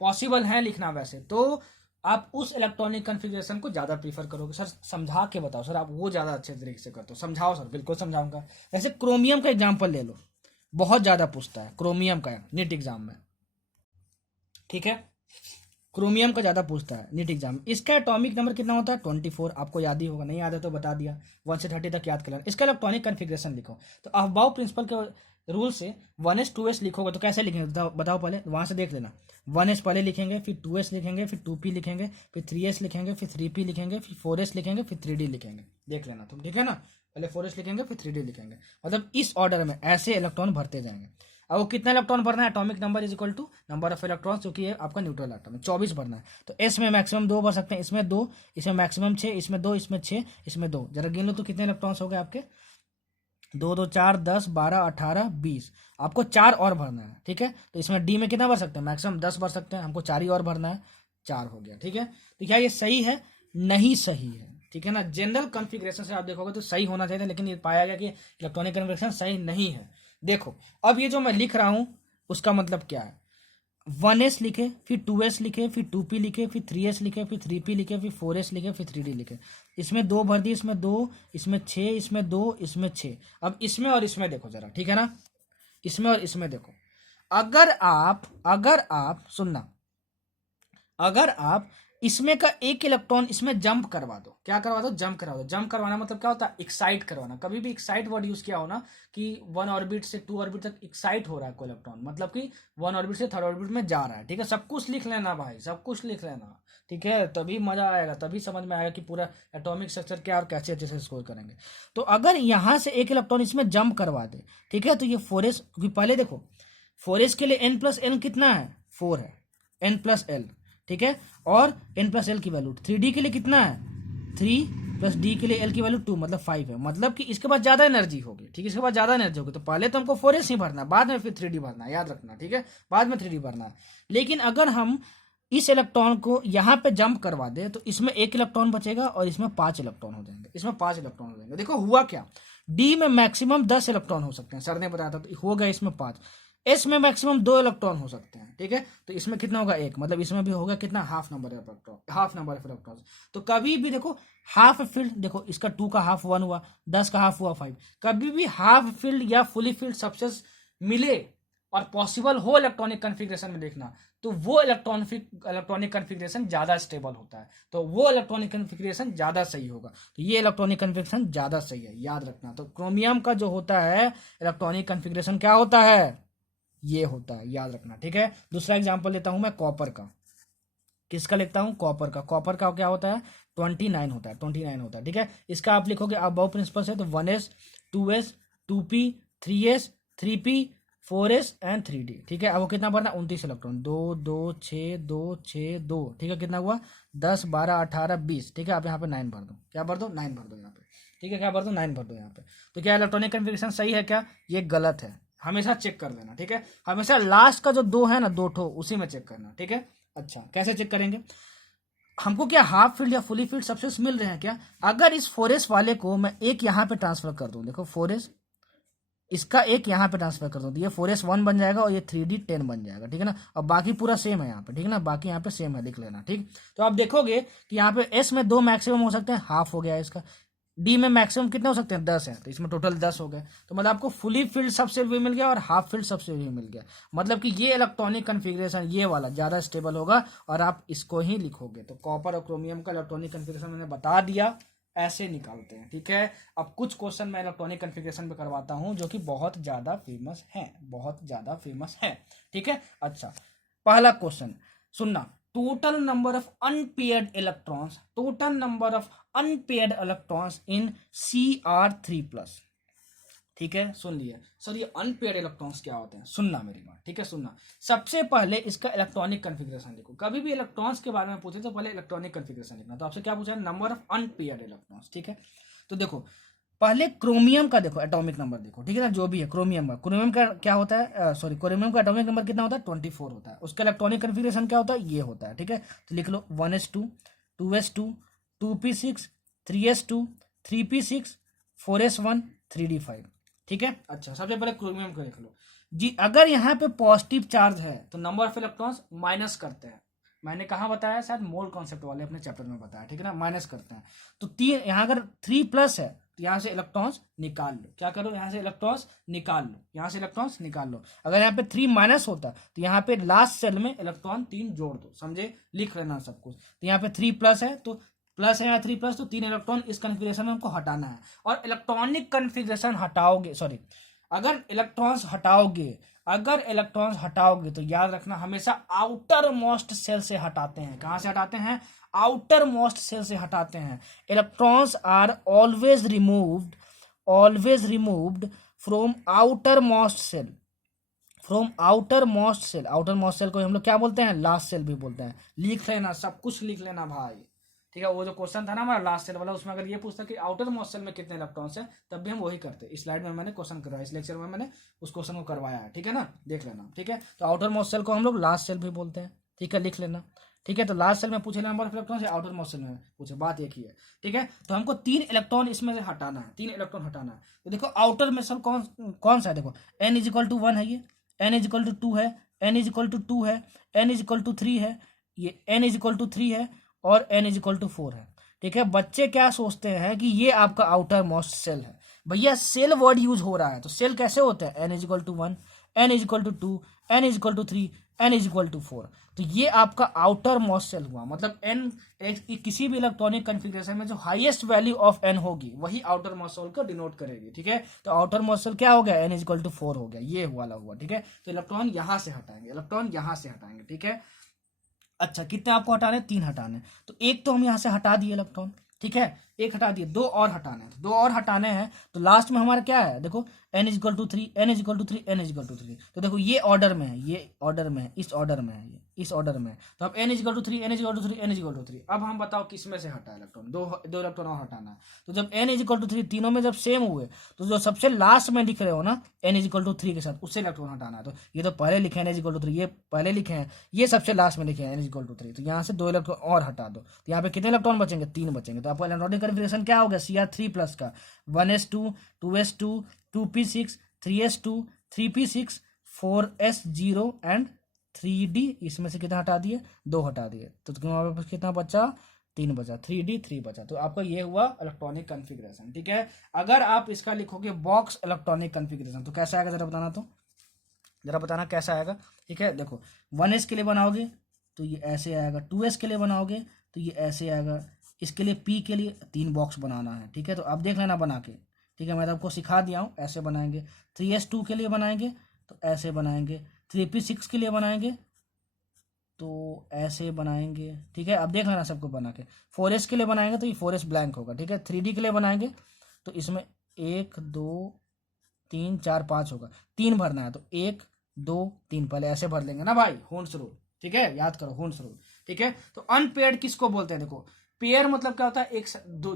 पॉसिबल है लिखना वैसे, तो आप उस इलेक्ट्रॉनिक कन्फिग्रेशन को ज्यादा प्रीफर करोगे। सर समझा के बताओ सर, आप वो ज्यादा अच्छे तरीके से करते हो, समझाओ सर। बिल्कुल समझाऊंगा। जैसे क्रोमियम का एग्जाम्पल ले लो, बहुत ज्यादा पूछता है क्रोमियम का नीट एग्जाम में, ठीक है। क्रोमियम का ज्यादा पूछता है नीट एग्जाम। इसका एटॉमिक नंबर कितना होता है? 24। आपको याद ही होगा, नहीं याद है तो बता दिया। 1 से 30 तक याद कर लेना। इसका इलेक्ट्रॉनिक कन्फिग्रेशन लिखो, तो अबाउ प्रिंसिपल के रूल से 1s 2s लिखोगे तो कैसे लिखेंगे? बताओ पहले, वहां से देख लेना। 1s पहले लिखेंगे, फिर 2s लिखेंगे, फिर 2p लिखेंगे, फिर 3s लिखेंगे, फिर 3p लिखेंगे, फिर 4s लिखेंगे, फिर 3d लिखेंगे। देख लेना तुम, ठीक है ना। पहले 4s लिखेंगे, फिर 3d लिखेंगे, मतलब इस ऑर्डर में ऐसे इलेक्ट्रॉन भरते जाएंगे। अब वो कितना इलेक्ट्रॉन भरना है? Atomic number is equal to number of electrons, जो कि है आपका न्यूट्रल एटम है, 24 भरना है। तो एस में मैक्सिमम 2 भर सकते हैं, इसमें 2, इसमें मैक्सिमम 6, इसमें 2, इसमें 6, इसमें 2। जरा गिन लो तो कितने इलेक्ट्रॉन्स हो गए आपके? 2 2 4 10 12 18 20। आपको 4 और भरना है, ठीक है। तो इसमें डी में कितना भर सकते हैं? मैक्सिमम 10 भर सकते हैं, हमको 4 ही और भरना है, 4 हो गया, ठीक है। तो क्या ये सही है? नहीं सही है, ठीक है ना। जनरल कॉन्फ़िगरेशन से आप देखोगे तो सही होना चाहिए, लेकिन ये पाया गया कि इलेक्ट्रॉनिक कन्फिग्रेशन सही नहीं है। देखो, अब ये जो मैं लिख रहा हूं उसका मतलब क्या है? 1s लिखे, फिर 2s लिखे, फिर 2p लिखे, फिर 3s लिखे, फिर 3p लिखे, फिर 4s लिखे, फिर 3d लिखे। इसमें 2 भर दिए, इसमें 2, इसमें 6, इसमें 2, इसमें 6। अब इसमें और इसमें देखो जरा, ठीक है ना। इसमें और इसमें देखो, अगर आप सुनना, अगर आप इसमें का एक इलेक्ट्रॉन इसमें जंप करवा दो, क्या करवा दो? जंप करवा दो। जंप करवाना मतलब क्या होता है? एक्साइट करवाना। कभी भी एक्साइट वर्ड यूज किया हो ना, कि 1 ऑर्बिट से 2 ऑर्बिट तक एक्साइट हो रहा है कोई इलेक्ट्रॉन, मतलब कि 1 ऑर्बिट से 3rd ऑर्बिट में जा रहा है, ठीक है। सब कुछ लिख लेना भाई, सब कुछ लिख लेना, ठीक है। तभी मजा आएगा, तभी समझ में आएगा कि पूरा एटॉमिक स्ट्रक्चर क्या और कैसे अच्छे से स्कोर करेंगे। तो अगर यहां से एक इलेक्ट्रॉन इसमें जंप करवा दे, ठीक है, तो ये 4s, क्योंकि पहले देखो 4s के लिए n+l कितना है? 4 है, n+l, ठीक है। और n+l की वैल्यू 3d के लिए कितना है? 3 + d के लिए l की वैल्यू 2, मतलब 5 है। मतलब कि इसके पास ज्यादा एनर्जी होगी, ठीक है, इसके पास ज्यादा एनर्जी होगी। तो पहले तो हमको 4s ही भरना है, बाद में फिर 3d भरना है, याद रखना, ठीक है। बाद में 3d भरना है। लेकिन अगर हम इस इलेक्ट्रॉन को यहाँ पे जंप करवा दे तो इसमें 1 इलेक्ट्रॉन बचेगा और इसमें 5 इलेक्ट्रॉन हो जाएंगे, इसमें 5 इलेक्ट्रॉन हो जाएंगे। देखो हुआ क्या, डी में मैक्सिमम 10 इलेक्ट्रॉन हो सकते हैं, सर ने बताया था, तो हो गया इसमें 5। एस में मैक्सिमम 2 इलेक्ट्रॉन हो सकते हैं, ठीक है। तो इसमें कितना होगा? 1, मतलब इसमें भी होगा कितना? Half number of electron. तो कभी भी देखो हाफ फील्ड, देखो इसका 2 का हाफ 1 हुआ, 10 का हाफ हुआ 5। कभी भी हाफ फील्ड या फुली फील्ड सबसेस मिले और पॉसिबल हो इलेक्ट्रॉनिक कन्फिग्रेशन में देखना, तो वो इलेक्ट्रॉनिक कन्फिग्रेशन ज़्यादा स्टेबल होता है, तो वो इलेक्ट्रॉनिक कन्फिग्रेशन ज़्यादा सही होगा। तो ये इलेक्ट्रॉनिक कन्फिग्रेशन ज़्यादा सही है, याद रखना। तो क्रोमियम का जो होता है इलेक्ट्रॉनिक कन्फिग्रेशन क्या होता है, ये होता है, याद रखना, ठीक है। दूसरा एग्जाम्पल लेता हूँ मैं कॉपर का। किसका लिखता हूँ, कॉपर का। कॉपर का क्या होता है, 29 होता है, 29 होता है, ठीक है। इसका आप लिखोगे अबव प्रिंसिपल से, तो 1s 2s 2p 3s 3p 4s and 3d, ठीक है। अब वो कितना भरना, 29 इलेक्ट्रॉन, 2 2 6 2 6 2, ठीक है। कितना हुआ, 10 12 18 20, ठीक है। आप यहाँ पे 9 भर दो, क्या भर दो, 9 भर दो यहाँ पे, ठीक है। क्या भर दो, 9 भर दो यहाँ पे। तो क्या इलेक्ट्रॉनिक कन्फिग्रेशन सही है क्या, ये गलत है, हमेशा चेक कर लेना, ठीक है। हमेशा लास्ट का जो 2 है ना, 2 ठो, उसी में चेक करना, ठीक है। अच्छा, कैसे चेक करेंगे, हमको क्या हाफ फील्ड या फुली फील्ड सबसे मिल रहे हैं क्या। अगर इस 4s वाले को मैं एक यहाँ पे ट्रांसफर कर दूं, देखो 4s, इसका एक यहाँ पे ट्रांसफर कर दूं, तो ये 4s 1 बन जाएगा और ये 3d 10 बन जाएगा, ठीक है ना। और बाकी पूरा सेम है यहाँ पे, ठीक है ना, बाकी यहाँ पे सेम है, लिख लेना, ठीक। तो आप देखोगे कि यहाँ पे s में 2 मैक्सिमम हो सकते हैं, हाफ हो गया इसका। डी में मैक्सिमम कितने हो सकते हैं, 10 है, तो इसमें टोटल 10 हो गए। तो मतलब आपको फुली फील्ड सबसे भी मिल गया और हाफ फील्ड सबसे भी मिल गया। मतलब कि ये इलेक्ट्रॉनिक कन्फिग्रेशन ये वाला ज़्यादा स्टेबल होगा और आप इसको ही लिखोगे। तो कॉपर और क्रोमियम का इलेक्ट्रॉनिक कन्फिग्रेशन मैंने बता दिया, ऐसे निकालते हैं, ठीक है। अब कुछ क्वेश्चन मैं इलेक्ट्रॉनिक कन्फिग्रेशन पे करवाता हूँ जो कि बहुत ज़्यादा फेमस है, बहुत ज़्यादा फेमस है, ठीक है। अच्छा, पहला क्वेश्चन सुनना, total number of unpaired electrons, total number of unpaired electrons in Cr3+, ठीक है। सुन लिया सर, ये अनपेयर्ड इलेक्ट्रॉन्स क्या होते हैं, सुनना मेरी बात, ठीक है, सुनना। सबसे पहले इसका इलेक्ट्रॉनिक कन्फिग्रेशन लिखो। कभी भी इलेक्ट्रॉन्स के बारे में पूछे तो पहले इलेक्ट्रॉनिक कन्फिग्रेशन लिखना। तो आपसे क्या पूछा है, नंबर ऑफ अनपेयर्ड इलेक्ट्रॉन्स, ठीक है। तो देखो पहले क्रोमियम का देखो एटॉमिक नंबर देखो, ठीक है ना, जो भी है क्रोमियम का क्या होता है, सॉरी क्रोमियम का एटॉमिक नंबर कितना होता है, 24 होता है। उसका इलेक्ट्रॉनिक कन्फिग्रेशन क्या होता है, ये होता है, ठीक है। तो लिख लो 1s2 2s2 2p6 3s2 3p6 4s1 3d5, ठीक है। अच्छा, सबसे पहले क्रोमियम को लिख लो जी। अगर यहाँ पे पॉजिटिव चार्ज है तो नंबर ऑफ इलेक्ट्रॉन्स माइनस करते हैं, मैंने कहाँ बताया, शायद मोल कॉन्सेप्ट वाले अपने चैप्टर में बताया, ठीक है ना, माइनस करते हैं। तो 3 यहाँ अगर 3+ है तो यहाँ से इलेक्ट्रॉन्स निकाल लो, क्या करो, यहाँ से इलेक्ट्रॉन्स निकाल लो, यहाँ से इलेक्ट्रॉन्स निकाल लो। अगर यहाँ पे 3- होता तो यहाँ पे लास्ट सेल में इलेक्ट्रॉन 3 जोड़ दो, समझे, लिख लेना सब कुछ। तो यहाँ पे 3+ है तो प्लस है, यहाँ 3+, तो 3 इलेक्ट्रॉन इस कन्फिग्रेशन में हमको हटाना है। और इलेक्ट्रॉनिक कन्फिग्रेशन हटाओगे, सॉरी, अगर इलेक्ट्रॉन्स हटाओगे तो याद रखना हमेशा आउटर मोस्ट सेल से हटाते हैं। कहाँ से हटाते हैं, आउटर मोस्ट सेल से हटाते हैं। Electrons are always removed from outermost shell, outermost shell को हम लोग क्या बोलते हैं, लास्ट सेल भी बोलते हैं। लिख लेना, सब कुछ लिख लेना भाई, ठीक है। वो जो क्वेश्चन था ना हमारा लास्ट सेल वाला, उसमें अगर ये पूछता कि आउटर मोस्ट सेल में कितने इलेक्ट्रॉन्स हैं, तब भी हम वही करते। इस स्लाइड में मैंने क्वेश्चन करवाया, इस लेक्चर में मैंने उस क्वेश्चन को करवाया है, ठीक है ना, देख लेना, ठीक है। तो आउटर मोस्ट सेल को हम लोग लास्ट सेल भी बोलते हैं, ठीक है, लिख लेना, ठीक है। तो लास्ट सेल में पूछे नंबर ऑफ इलेक्ट्रॉन से, आउटर मोस्ट सेल में पूछे, बात एक ही है, ठीक है। तो हमको 3 इलेक्ट्रॉन इसमें से हटाना है, 3 इलेक्ट्रॉन हटाना है। तो देखो आउटर में सब कौन सा है, देखो n=1 है, ये n=2 है, n=2 है, n=3 है, ये n=3 है और n=4 है, ठीक है। बच्चे क्या सोचते हैं कि ये आपका आउटर मोस्ट सेल है। भैया सेल वर्ड यूज हो रहा है, तो सेल कैसे होता है, n=1 n=2 n=3 n=4। तो ये आपका आउटर मोस्ट सेल हुआ, मतलब n किसी भी इलेक्ट्रॉनिक कन्फिग्रेशन में जो हाईएस्ट वैल्यू ऑफ n होगी वही आउटर मोस्ट सेल को डिनोट करेगी, ठीक है। तो आउटर मोस्ट सेल क्या हो गया, n=4 हो गया, ये वाला हुआ, ठीक है। तो इलेक्ट्रॉन यहाँ से हटाएंगे, ठीक है। अच्छा, कितने आपको हटाने, 3 हटाने। तो एक तो हम यहाँ से हटा दिए इलेक्ट्रॉन, ठीक है, एक हटा दिए, 2 और हटाने हैं, 2 और हटाने हैं। तो लास्ट में हमारा क्या है, देखो n=3 n=3 n=3। तो देखो ये ऑर्डर में है, ये ऑर्डर में है, इस ऑर्डर में है, ये इस ऑर्डर में है। तो अब n=3 n=3 n=3। अब हम बताओ किस में से हटा इलेक्ट्रॉन, दो इलेक्ट्रॉन और हटाना है। तो जब n=3 तीनों में जब सेम हुए तो जो सबसे लास्ट में लिख रहे हो ना n=3 के साथ, उससे इलेक्ट्रॉन हटाना है। तो ये तो पहले लिखे हैं n=3, ये पहले लिखे हैं, ये सबसे लास्ट में लिखे हैं n=3। तो यहाँ से 2 इलेक्ट्रॉन और हटा दो, तो यहाँ पे कितने इलेक्ट्रॉन बचेंगे, 3 बचेंगे। तो आपका इलेक्ट्रॉनिक कन्फिग्रेशन क्या हो गया, Cr3+ का 1s2 2s2 2p6 3s2 3p6 4s0 and 3d। इसमें से कितना हटा दिए, 2 हटा दिए, तो तुम्हारे पास कितना बचा, 3 बचा, 3d 3 बचा। तो आपका ये हुआ इलेक्ट्रॉनिक कन्फिग्रेशन, ठीक है। अगर आप इसका लिखोगे बॉक्स इलेक्ट्रॉनिक कन्फिग्रेशन तो कैसा आएगा, जरा बताना। तो जरा बताना कैसा आएगा। ठीक है, देखो 1s के लिए बनाओगे तो ये ऐसे आएगा, 2s के लिए बनाओगे तो ये ऐसे आएगा, इसके लिए p के लिए 3 बॉक्स बनाना है। ठीक है, तो आप देख लेना बना के। ठीक है, मैं तो आपको सिखा दिया हूँ, ऐसे बनाएंगे। 3s 2 के लिए बनाएंगे तो ऐसे बनाएंगे। 3p 6 के लिए बनाएंगे तो ऐसे बनाएंगे। ठीक है, अब देख लेना सबको बना के। 4s के लिए बनाएंगे तो ये 4s ब्लैंक होगा। ठीक है, 3d के लिए बनाएंगे तो इसमें 1 2 3 4 5 होगा, 3 भरना है तो 1 2 3 पहले ऐसे भर लेंगे ना भाई, होन्स रूल। ठीक है, याद करो होन्स रूल। ठीक है, तो अनपेयर्ड किसको बोलते हैं? देखो पेयर मतलब क्या होता है, एक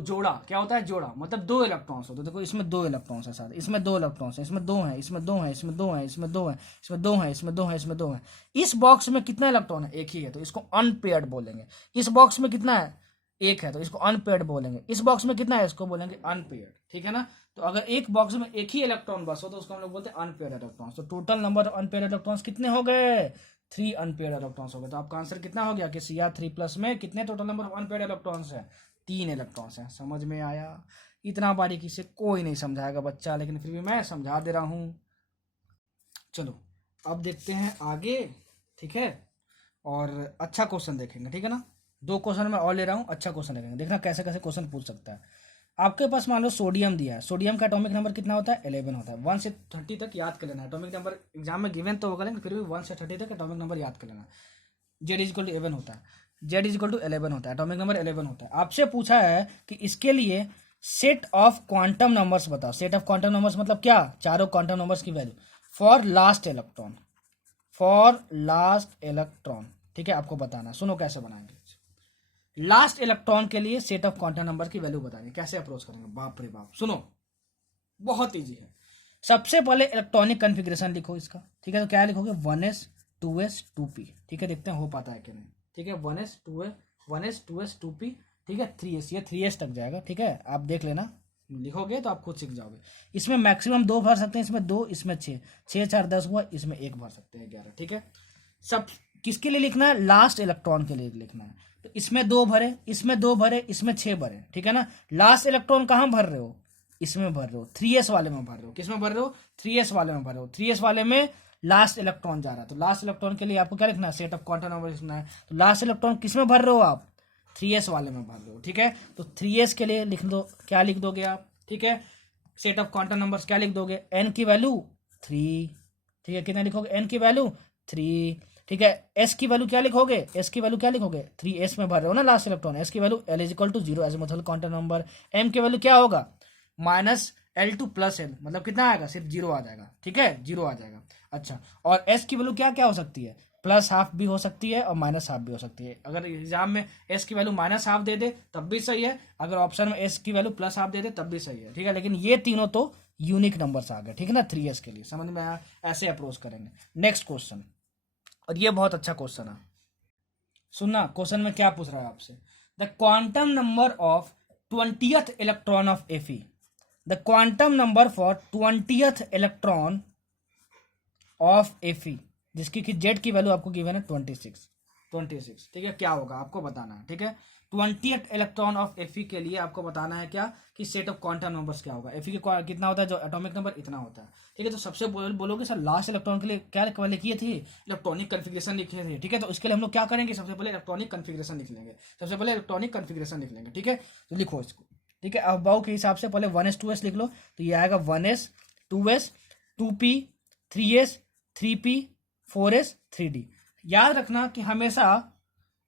जोड़ा। क्या होता है? जोड़ा मतलब 2 इलेक्ट्रॉन्स होते हैं। देखो इसमें 2 इलेक्ट्रॉन्स है साथ, इसमें 2 इलेक्ट्रॉन्स है, इसमें 2 है, इसमें 2 है, इसमें 2 है, इसमें 2 है, इसमें 2 है, इसमें 2 है, इसमें 2 है। इस बॉक्स में कितना इलेक्ट्रॉन है? एक ही है, तो इसको अनपेयर्ड बोलेंगे। इस बॉक्स में कितना है? एक है, तो इसको अनपेयर्ड बोलेंगे। इस बॉक्स में कितना है? इसको बोलेंगे अनपेयर्ड। ठीक है ना, तो अगर एक बॉक्स में एक ही इलेक्ट्रॉन बस हो तो उसको हम लोग बोलते हैं अनपेयर्ड इलेक्ट्रॉन्स। तो टोटल नंबर अनपेयर्ड इलेक्ट्रॉन्स कितने हो गए? 3 अनपेयर्ड इलेक्ट्रॉन्स हो गए। तो आपका आंसर कितना हो गया कि Cr3 प्लस में कितने total number of unpaired electrons है? 3 इलेक्ट्रॉन्स हैं। समझ में आया? इतना बारीकी से कोई नहीं समझाएगा बच्चा, लेकिन फिर भी मैं समझा दे रहा हूँ। चलो अब देखते हैं आगे। ठीक है, और अच्छा क्वेश्चन देखेंगे। ठीक है ना, 2 क्वेश्चन मैं और ले रहा हूँ, अच्छा क्वेश्चन देखेंगे। देखना कैसे कैसे क्वेश्चन पूछ सकता है। आपके पास मान लो सोडियम दिया है, सोडियम का एटॉमिक नंबर कितना होता है? 11 होता है। 1 से 30 तक याद कर लेना। एटॉमिक नंबर एग्जाम में गिवन तो होगा, लेकिन फिर भी 1 से 30 तक एटॉमिक नंबर याद कर लेना। जेड इज इक्वल टू 11 होता है, जेड इज इक्वल टू 11 होता है, एटॉमिक नंबर 11 होता है। आपसे पूछा है कि इसके लिए सेट ऑफ क्वांटम नंबर्स बताओ। सेट ऑफ क्वांटम नंबर्स मतलब क्या? चारों क्वांटम नंबर्स की value for last electron, for last electron. ठीक है, आपको बताना। सुनो कैसे बनाएंगे। लास्ट इलेक्ट्रॉन के लिए सेट ऑफ क्वांटम नंबर की वैल्यू बताएंगे। कैसे अप्रोच करेंगे? बाप रे बाप, सुनो बहुत इजी है। सबसे पहले इलेक्ट्रॉनिक कन्फिग्रेशन लिखो इसका। ठीक है, तो क्या लिखोगे? 1s 2s 2p। ठीक है, देखते हैं हो पाता है कि नहीं। ठीक है, 1s 2s 2p। ठीक है, 3s, ये 3s तक जाएगा। ठीक है, आप देख लेना, लिखोगे तो आप खुद सीख जाओगे। इसमें मैक्सिमम 2 भर सकते हैं, इसमें 2, इसमें 6, 6 4 10 हुआ, इसमें 1 भर सकते हैं 11। ठीक है, सब किसके लिए लिखना है? लास्ट इलेक्ट्रॉन के लिए लिखना है। तो इसमें 2 भरे, इसमें 2 भरे, इसमें 6 भरे। ठीक है ना, लास्ट इलेक्ट्रॉन कहाँ भर रहे हो? इसमें भर रहे हो, 3s वाले में भर रहे हो। किस में भर रहे हो? 3s वाले में भर रहे हो। 3s वाले में लास्ट इलेक्ट्रॉन जा रहा है, तो लास्ट इलेक्ट्रॉन के लिए आपको क्या लिखना है? सेट ऑफ क्वांटम नंबर लिखना है। तो लास्ट इलेक्ट्रॉन किस में भर रहे हो आप? 3s वाले में भर रहे हो। ठीक है, तो 3s के लिए लिख दो, क्या लिख दोगे आप? ठीक है, सेट ऑफ क्वांटम नंबर्स क्या लिख दोगे? n की वैल्यू 3। ठीक है, कितना लिखोगे? n की वैल्यू 3। ठीक है, s की वैल्यू क्या लिखोगे? s की वैल्यू क्या लिखोगे? 3s में भर रहे हो ना लास्ट इलेक्ट्रॉन। s की वैल्यू l is equal to 0 azimuthal quantum number. m की वैल्यू क्या होगा? -L2 + L, मतलब कितना आएगा? सिर्फ 0 आ जाएगा। ठीक है, 0 आ जाएगा। अच्छा, और s की वैल्यू क्या क्या हो सकती है? +½ भी हो सकती है और -½ भी हो सकती है। अगर एग्जाम में s की वैल्यू -½ दे दे तब भी सही है, अगर ऑप्शन में s की वैल्यू +½ दे दे तब भी सही है। ठीक है, लेकिन ये तीनों तो यूनिक नंबर्स आ गए। ठीक है ना, 3s के लिए समझ में आया? ऐसे अप्रोच करेंगे। नेक्स्ट क्वेश्चन, और ये बहुत अच्छा क्वेश्चन है। सुनना क्वेश्चन में क्या पूछ रहा है आपसे। The quantum number of 20th electron of Fe, the quantum number for 20th electron of Fe, जिसकी कि जेड की वैल्यू आपको गिवन है 26। ठीक है, क्या होगा आपको बताना है। ठीक है, 20th इलेक्ट्रॉन ऑफ Fe के लिए आपको बताना है क्या कि सेट ऑफ क्वांटम नंबर्स क्या होगा। Fe के कितना होता है? जो एटॉमिक नंबर इतना होता है। ठीक है, तो सबसे बोलोगे सर लास्ट इलेक्ट्रॉन के लिए क्या लिखी थी? इलेक्ट्रॉनिक कन्फिग्रेशन लिखी थी। ठीक है, तो इसके लिए हम लोग क्या करेंगे? सबसे पहले इलेक्ट्रॉनिक कन्फिग्रेशन लिख लेंगे। सबसे पहले इलेक्ट्रॉनिक कन्फिग्रेशन लिख लेंगे। ठीक है, तो लिखो इसको। ठीक है, अबाउ के हिसाब से पहले 1s 2s लिख लो, तो ये आएगा 1s 2s 2p 3s 3p 4s 3d। याद रखना कि हमेशा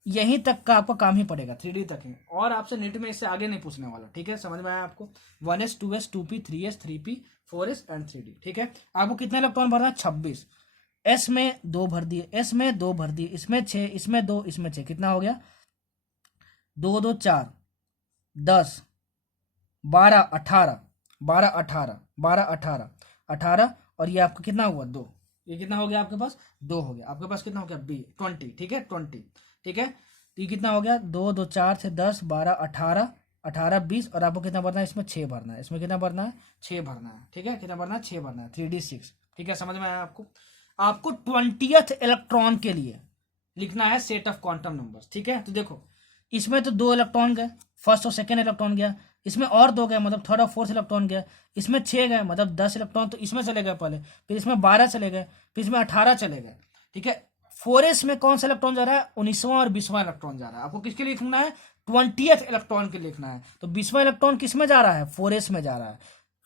यहीं तक का आपका काम ही पड़ेगा, 3d तक ही, और आपसे नेट में इससे आगे नहीं पूछने वाला। ठीक है, समझ में आया आपको? 1s 2s 2p 3s 3p 4s and 3d। ठीक है, आपको कितने इलेक्ट्रॉन भरना है? 26। s में 2 भर दिए, s में 2 भर दिए, इसमें 6, इसमें 2, इसमें 6, कितना हो गया? 2 2 4 10 12 18 12 18 12 18 18, और ये आपका कितना हुआ? 2। ये कितना हो गया आपके पास? 2 हो गया। आपके पास कितना हो गया? 20। ठीक है, 20। ठीक है, तो ये कितना हो गया? 2 2 4 से 10 12 18 18 20, और आपको कितना भरना है? इसमें 6 भरना है। इसमें कितना भरना है? 6 भरना है। ठीक है, कितना भरना है? 6 भरना है। 3d 6। ठीक है, समझ में आया आपको? आपको 20th इलेक्ट्रॉन के लिए लिखना है सेट ऑफ क्वांटम नंबर्स। ठीक है, तो देखो इसमें तो 2 इलेक्ट्रॉन गए, फर्स्ट और सेकेंड इलेक्ट्रॉन गया, इसमें और 2 गए मतलब थर्ड और फोर्थ इलेक्ट्रॉन गए, इसमें 6 गए मतलब 10 इलेक्ट्रॉन तो इसमें चले गए पहले, फिर इसमें 12 चले गए, फिर इसमें 18 चले गए। ठीक है, 4s में कौन सा इलेक्ट्रॉन जा रहा है, 19वां और 20वां इलेक्ट्रॉन जा रहा है। आपको किसके लिए लिखना है, 20th इलेक्ट्रॉन के लिए लिखना है। तो 20वां इलेक्ट्रॉन किस में जा रहा है, 4s में जा रहा है,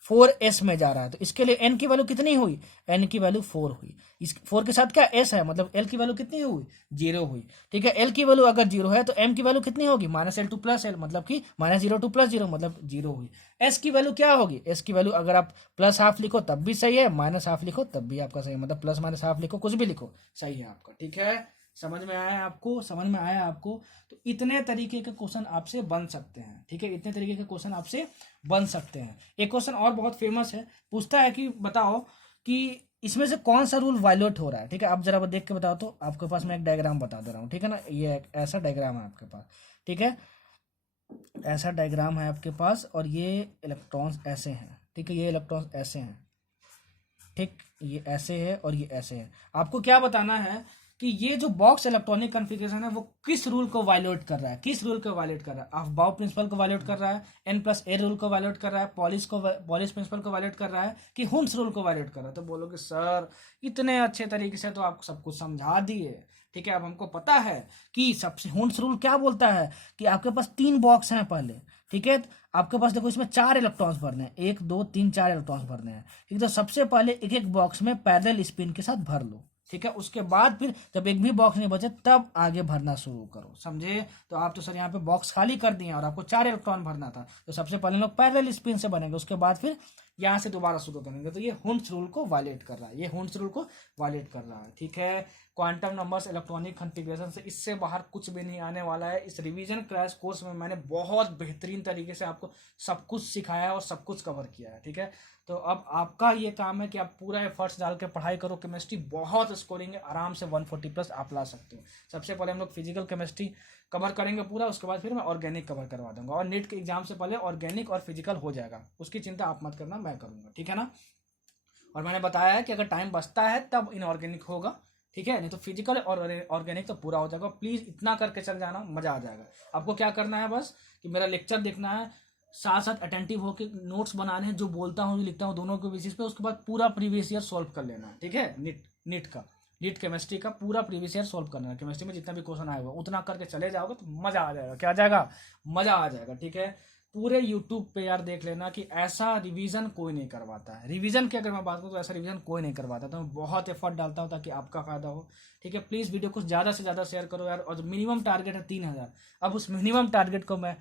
4s में जा रहा है। तो इसके लिए n की वैल्यू कितनी हुई, n की वैल्यू 4 हुई। इस 4 के साथ क्या s है, मतलब l की वैल्यू कितनी हुई, 0 हुई। ठीक है, l की वैल्यू अगर 0 है तो m की वैल्यू कितनी होगी, -l2 + l, मतलब कि -02 + 0 मतलब 0 हुई। s की वैल्यू क्या होगी, s की वैल्यू अगर आप +½ लिखो तब भी सही है, -½ लिखो तब भी आपका सही है, मतलब +-½ लिखो, कुछ भी लिखो सही है आपका। ठीक है, समझ में आया आपको, समझ में आया आपको। तो इतने तरीके के क्वेश्चन आपसे बन सकते हैं। ठीक है, इतने तरीके के क्वेश्चन आपसे बन सकते हैं। एक क्वेश्चन और बहुत फेमस है, पूछता है कि बताओ कि इसमें से कौन सा रूल वायलेट हो रहा है। ठीक है, आप जरा देख के बताओ। तो आपके पास मैं एक डायग्राम बता दे रहा हूँ, ठीक है ना, ये एक ऐसा डायग्राम है आपके पास। ठीक है, ऐसा डायग्राम है आपके पास और ये इलेक्ट्रॉन्स ऐसे हैं। ठीक है, ये इलेक्ट्रॉन्स ऐसे हैं, ठीक, ये ऐसे है और ये ऐसे है। आपको क्या बताना है कि ये जो बॉक्स इलेक्ट्रॉनिक कॉन्फ़िगरेशन है वो किस रूल को वायलेट कर रहा है, किस रूल को वायलेट कर रहा है। अफबाउ प्रिंसिपल को वायलेट कर रहा है, n+a रूल को वायलेट कर रहा है, पॉलिश प्रिंसिपल को वायलेट कर रहा है, कि हुम्स रूल को वायलेट कर रहा है। तो बोलोगे सर इतने अच्छे तरीके से तो आपको सब कुछ समझा दिए। ठीक है, अब हमको पता है कि सबसे हुम्स रूल क्या बोलता है कि आपके पास 3 बॉक्स हैं पहले। ठीक है, आपके पास देखो इसमें 4 इलेक्ट्रॉन्स भरने हैं, 1 2 3 4 इलेक्ट्रॉन्स भरने हैं। ठीक है, तो सबसे पहले एक एक बॉक्स में पैरेलल स्पिन के साथ भर लो। ठीक है, उसके बाद फिर जब एक भी बॉक्स नहीं बचे तब आगे भरना शुरू करो, समझे। तो आप तो सर यहाँ पे बॉक्स खाली कर दिए और आपको 4 इलेक्ट्रॉन भरना था, तो सबसे पहले लोग पैरेलल स्पिन से बनेंगे, उसके बाद फिर यहाँ से दोबारा शुरू करेंगे। तो ये हुम्स रूल को वायलेट कर रहा है, ये हुम्स रूल को वायलेट कर रहा है। ठीक है, क्वांटम नंबर्स इलेक्ट्रॉनिक कॉन्फ़िगरेशन से इससे बाहर कुछ भी नहीं आने वाला है। इस रिवीजन क्रैश कोर्स में मैंने बहुत बेहतरीन तरीके से आपको सब कुछ सिखाया है और सब कुछ कवर किया है। ठीक है, तो अब आपका ये काम है कि आप पूरा एफर्ट्स डाल के पढ़ाई करो। केमिस्ट्री बहुत स्कोरिंग है, आराम से 140+ आप ला सकते हो। सबसे पहले हम लोग फिजिकल केमिस्ट्री कवर करेंगे पूरा, उसके बाद फिर मैं ऑर्गेनिक कवर करवा दूंगा, और नीट के एग्जाम से पहले ऑर्गेनिक और फिजिकल हो जाएगा, उसकी चिंता आप मत करना, मैं करूंगा। ठीक है ना, और मैंने बताया है कि अगर टाइम बचता है तब इनऑर्गेनिक होगा। ठीक है, नहीं तो फिजिकल और ऑर्गेनिक तो पूरा हो जाएगा। प्लीज इतना करके चल जाना, मजा आ जाएगा। आपको क्या करना है, बस कि मेरा लेक्चर देखना है, साथ साथ अटेंटिव होकर नोट्स बनाने हैं, जो बोलता हूँ जो लिखता हूँ दोनों के बेसिस पे, उसके बाद पूरा प्रीवियस ईयर सॉल्व कर लेना है। ठीक है, नीट केमिस्ट्री का पूरा प्रीवियस ईयर सॉल्व करना है। केमिस्ट्री में जितना भी क्वेश्चन आएगा उतना करके चले जाओगे तो मजा आ जाएगा। क्या आ जाएगा, मजा आ जाएगा। ठीक है, पूरे यूट्यूब पे यार देख लेना कि ऐसा रिवीजन कोई नहीं करवाता है। रिवीजन की अगर मैं बात करूँ तो ऐसा रिवीजन कोई नहीं करवाता, तो मैं बहुत एफर्ट डालता हूँ ताकि आपका फायदा हो। ठीक है, प्लीज़ वीडियो को ज़्यादा से ज़्यादा शेयर करो यार। और मिनिमम टारगेट है 3000, अब उस मिनिमम टारगेट को मैं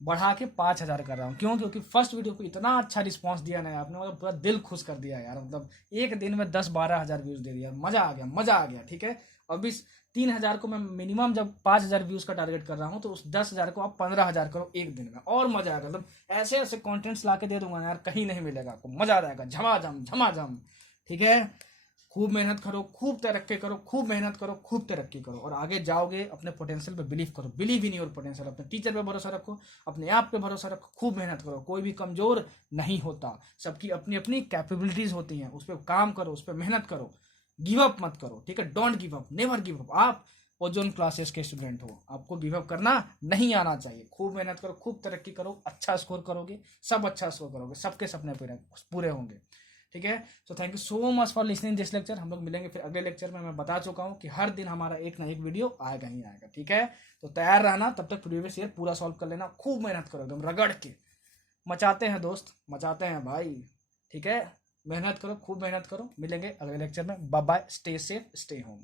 बढ़ा के 5000 कर रहा हूँ। क्यों, क्योंकि फर्स्ट वीडियो को इतना अच्छा रिस्पॉन्स दिया ना आपने, मतलब पूरा दिल खुश कर दिया यार। मतलब एक दिन में 10-12 हज़ार व्यूज़ दे दिया, मज़ा आ गया, मज़ा आ गया। ठीक है, अब इस 3000 को मैं मिनिमम जब 5000 व्यूज़ का टारगेट कर रहा हूँ, तो उस 10,000 को आप 15,000 करो एक दिन में, और मज़ा आएगा। मतलब ऐसे ऐसे कॉन्टेंट्स ला के दे दूंगा यार, कहीं नहीं मिलेगा आपको, मज़ा आ जाएगा, झमाझम झमाझम। ठीक है, खूब मेहनत करो, खूब तरक्की करो, खूब मेहनत करो, खूब तरक्की करो, और आगे जाओगे। अपने पोटेंशियल पे बिलीव करो, बिलीव इन योर पोटेंशियल। अपने टीचर पे भरोसा रखो, अपने आप पे भरोसा रखो, खूब मेहनत करो। कोई भी कमजोर नहीं होता, सबकी अपनी अपनी कैपेबिलिटीज होती हैं, उस पर काम करो, उस पर मेहनत करो, गिव अप मत करो। ठीक है, don't give up, never give up. आप ओजोन क्लासेस के स्टूडेंट हो, आपको गिव अप करना नहीं आना चाहिए। खूब मेहनत करो, खूब तरक्की करो, अच्छा स्कोर करोगे, सब अच्छा स्कोर करोगे, सबके सपने पूरे होंगे। ठीक है, so thank you so much for listening this lecture. हम लोग मिलेंगे फिर अगले लेक्चर में। मैं बता चुका हूँ कि हर दिन हमारा एक ना एक वीडियो आएगा ही आएगा। ठीक है, तो तैयार रहना, तब तक प्रीवियस ईयर पूरा सॉल्व कर लेना, खूब मेहनत करो, एकदम रगड़ के। मचाते हैं दोस्त, मचाते हैं भाई। ठीक है, मेहनत करो, खूब मेहनत करो। मिलेंगे अगले लेक्चर में। Bye bye, stay safe, stay home.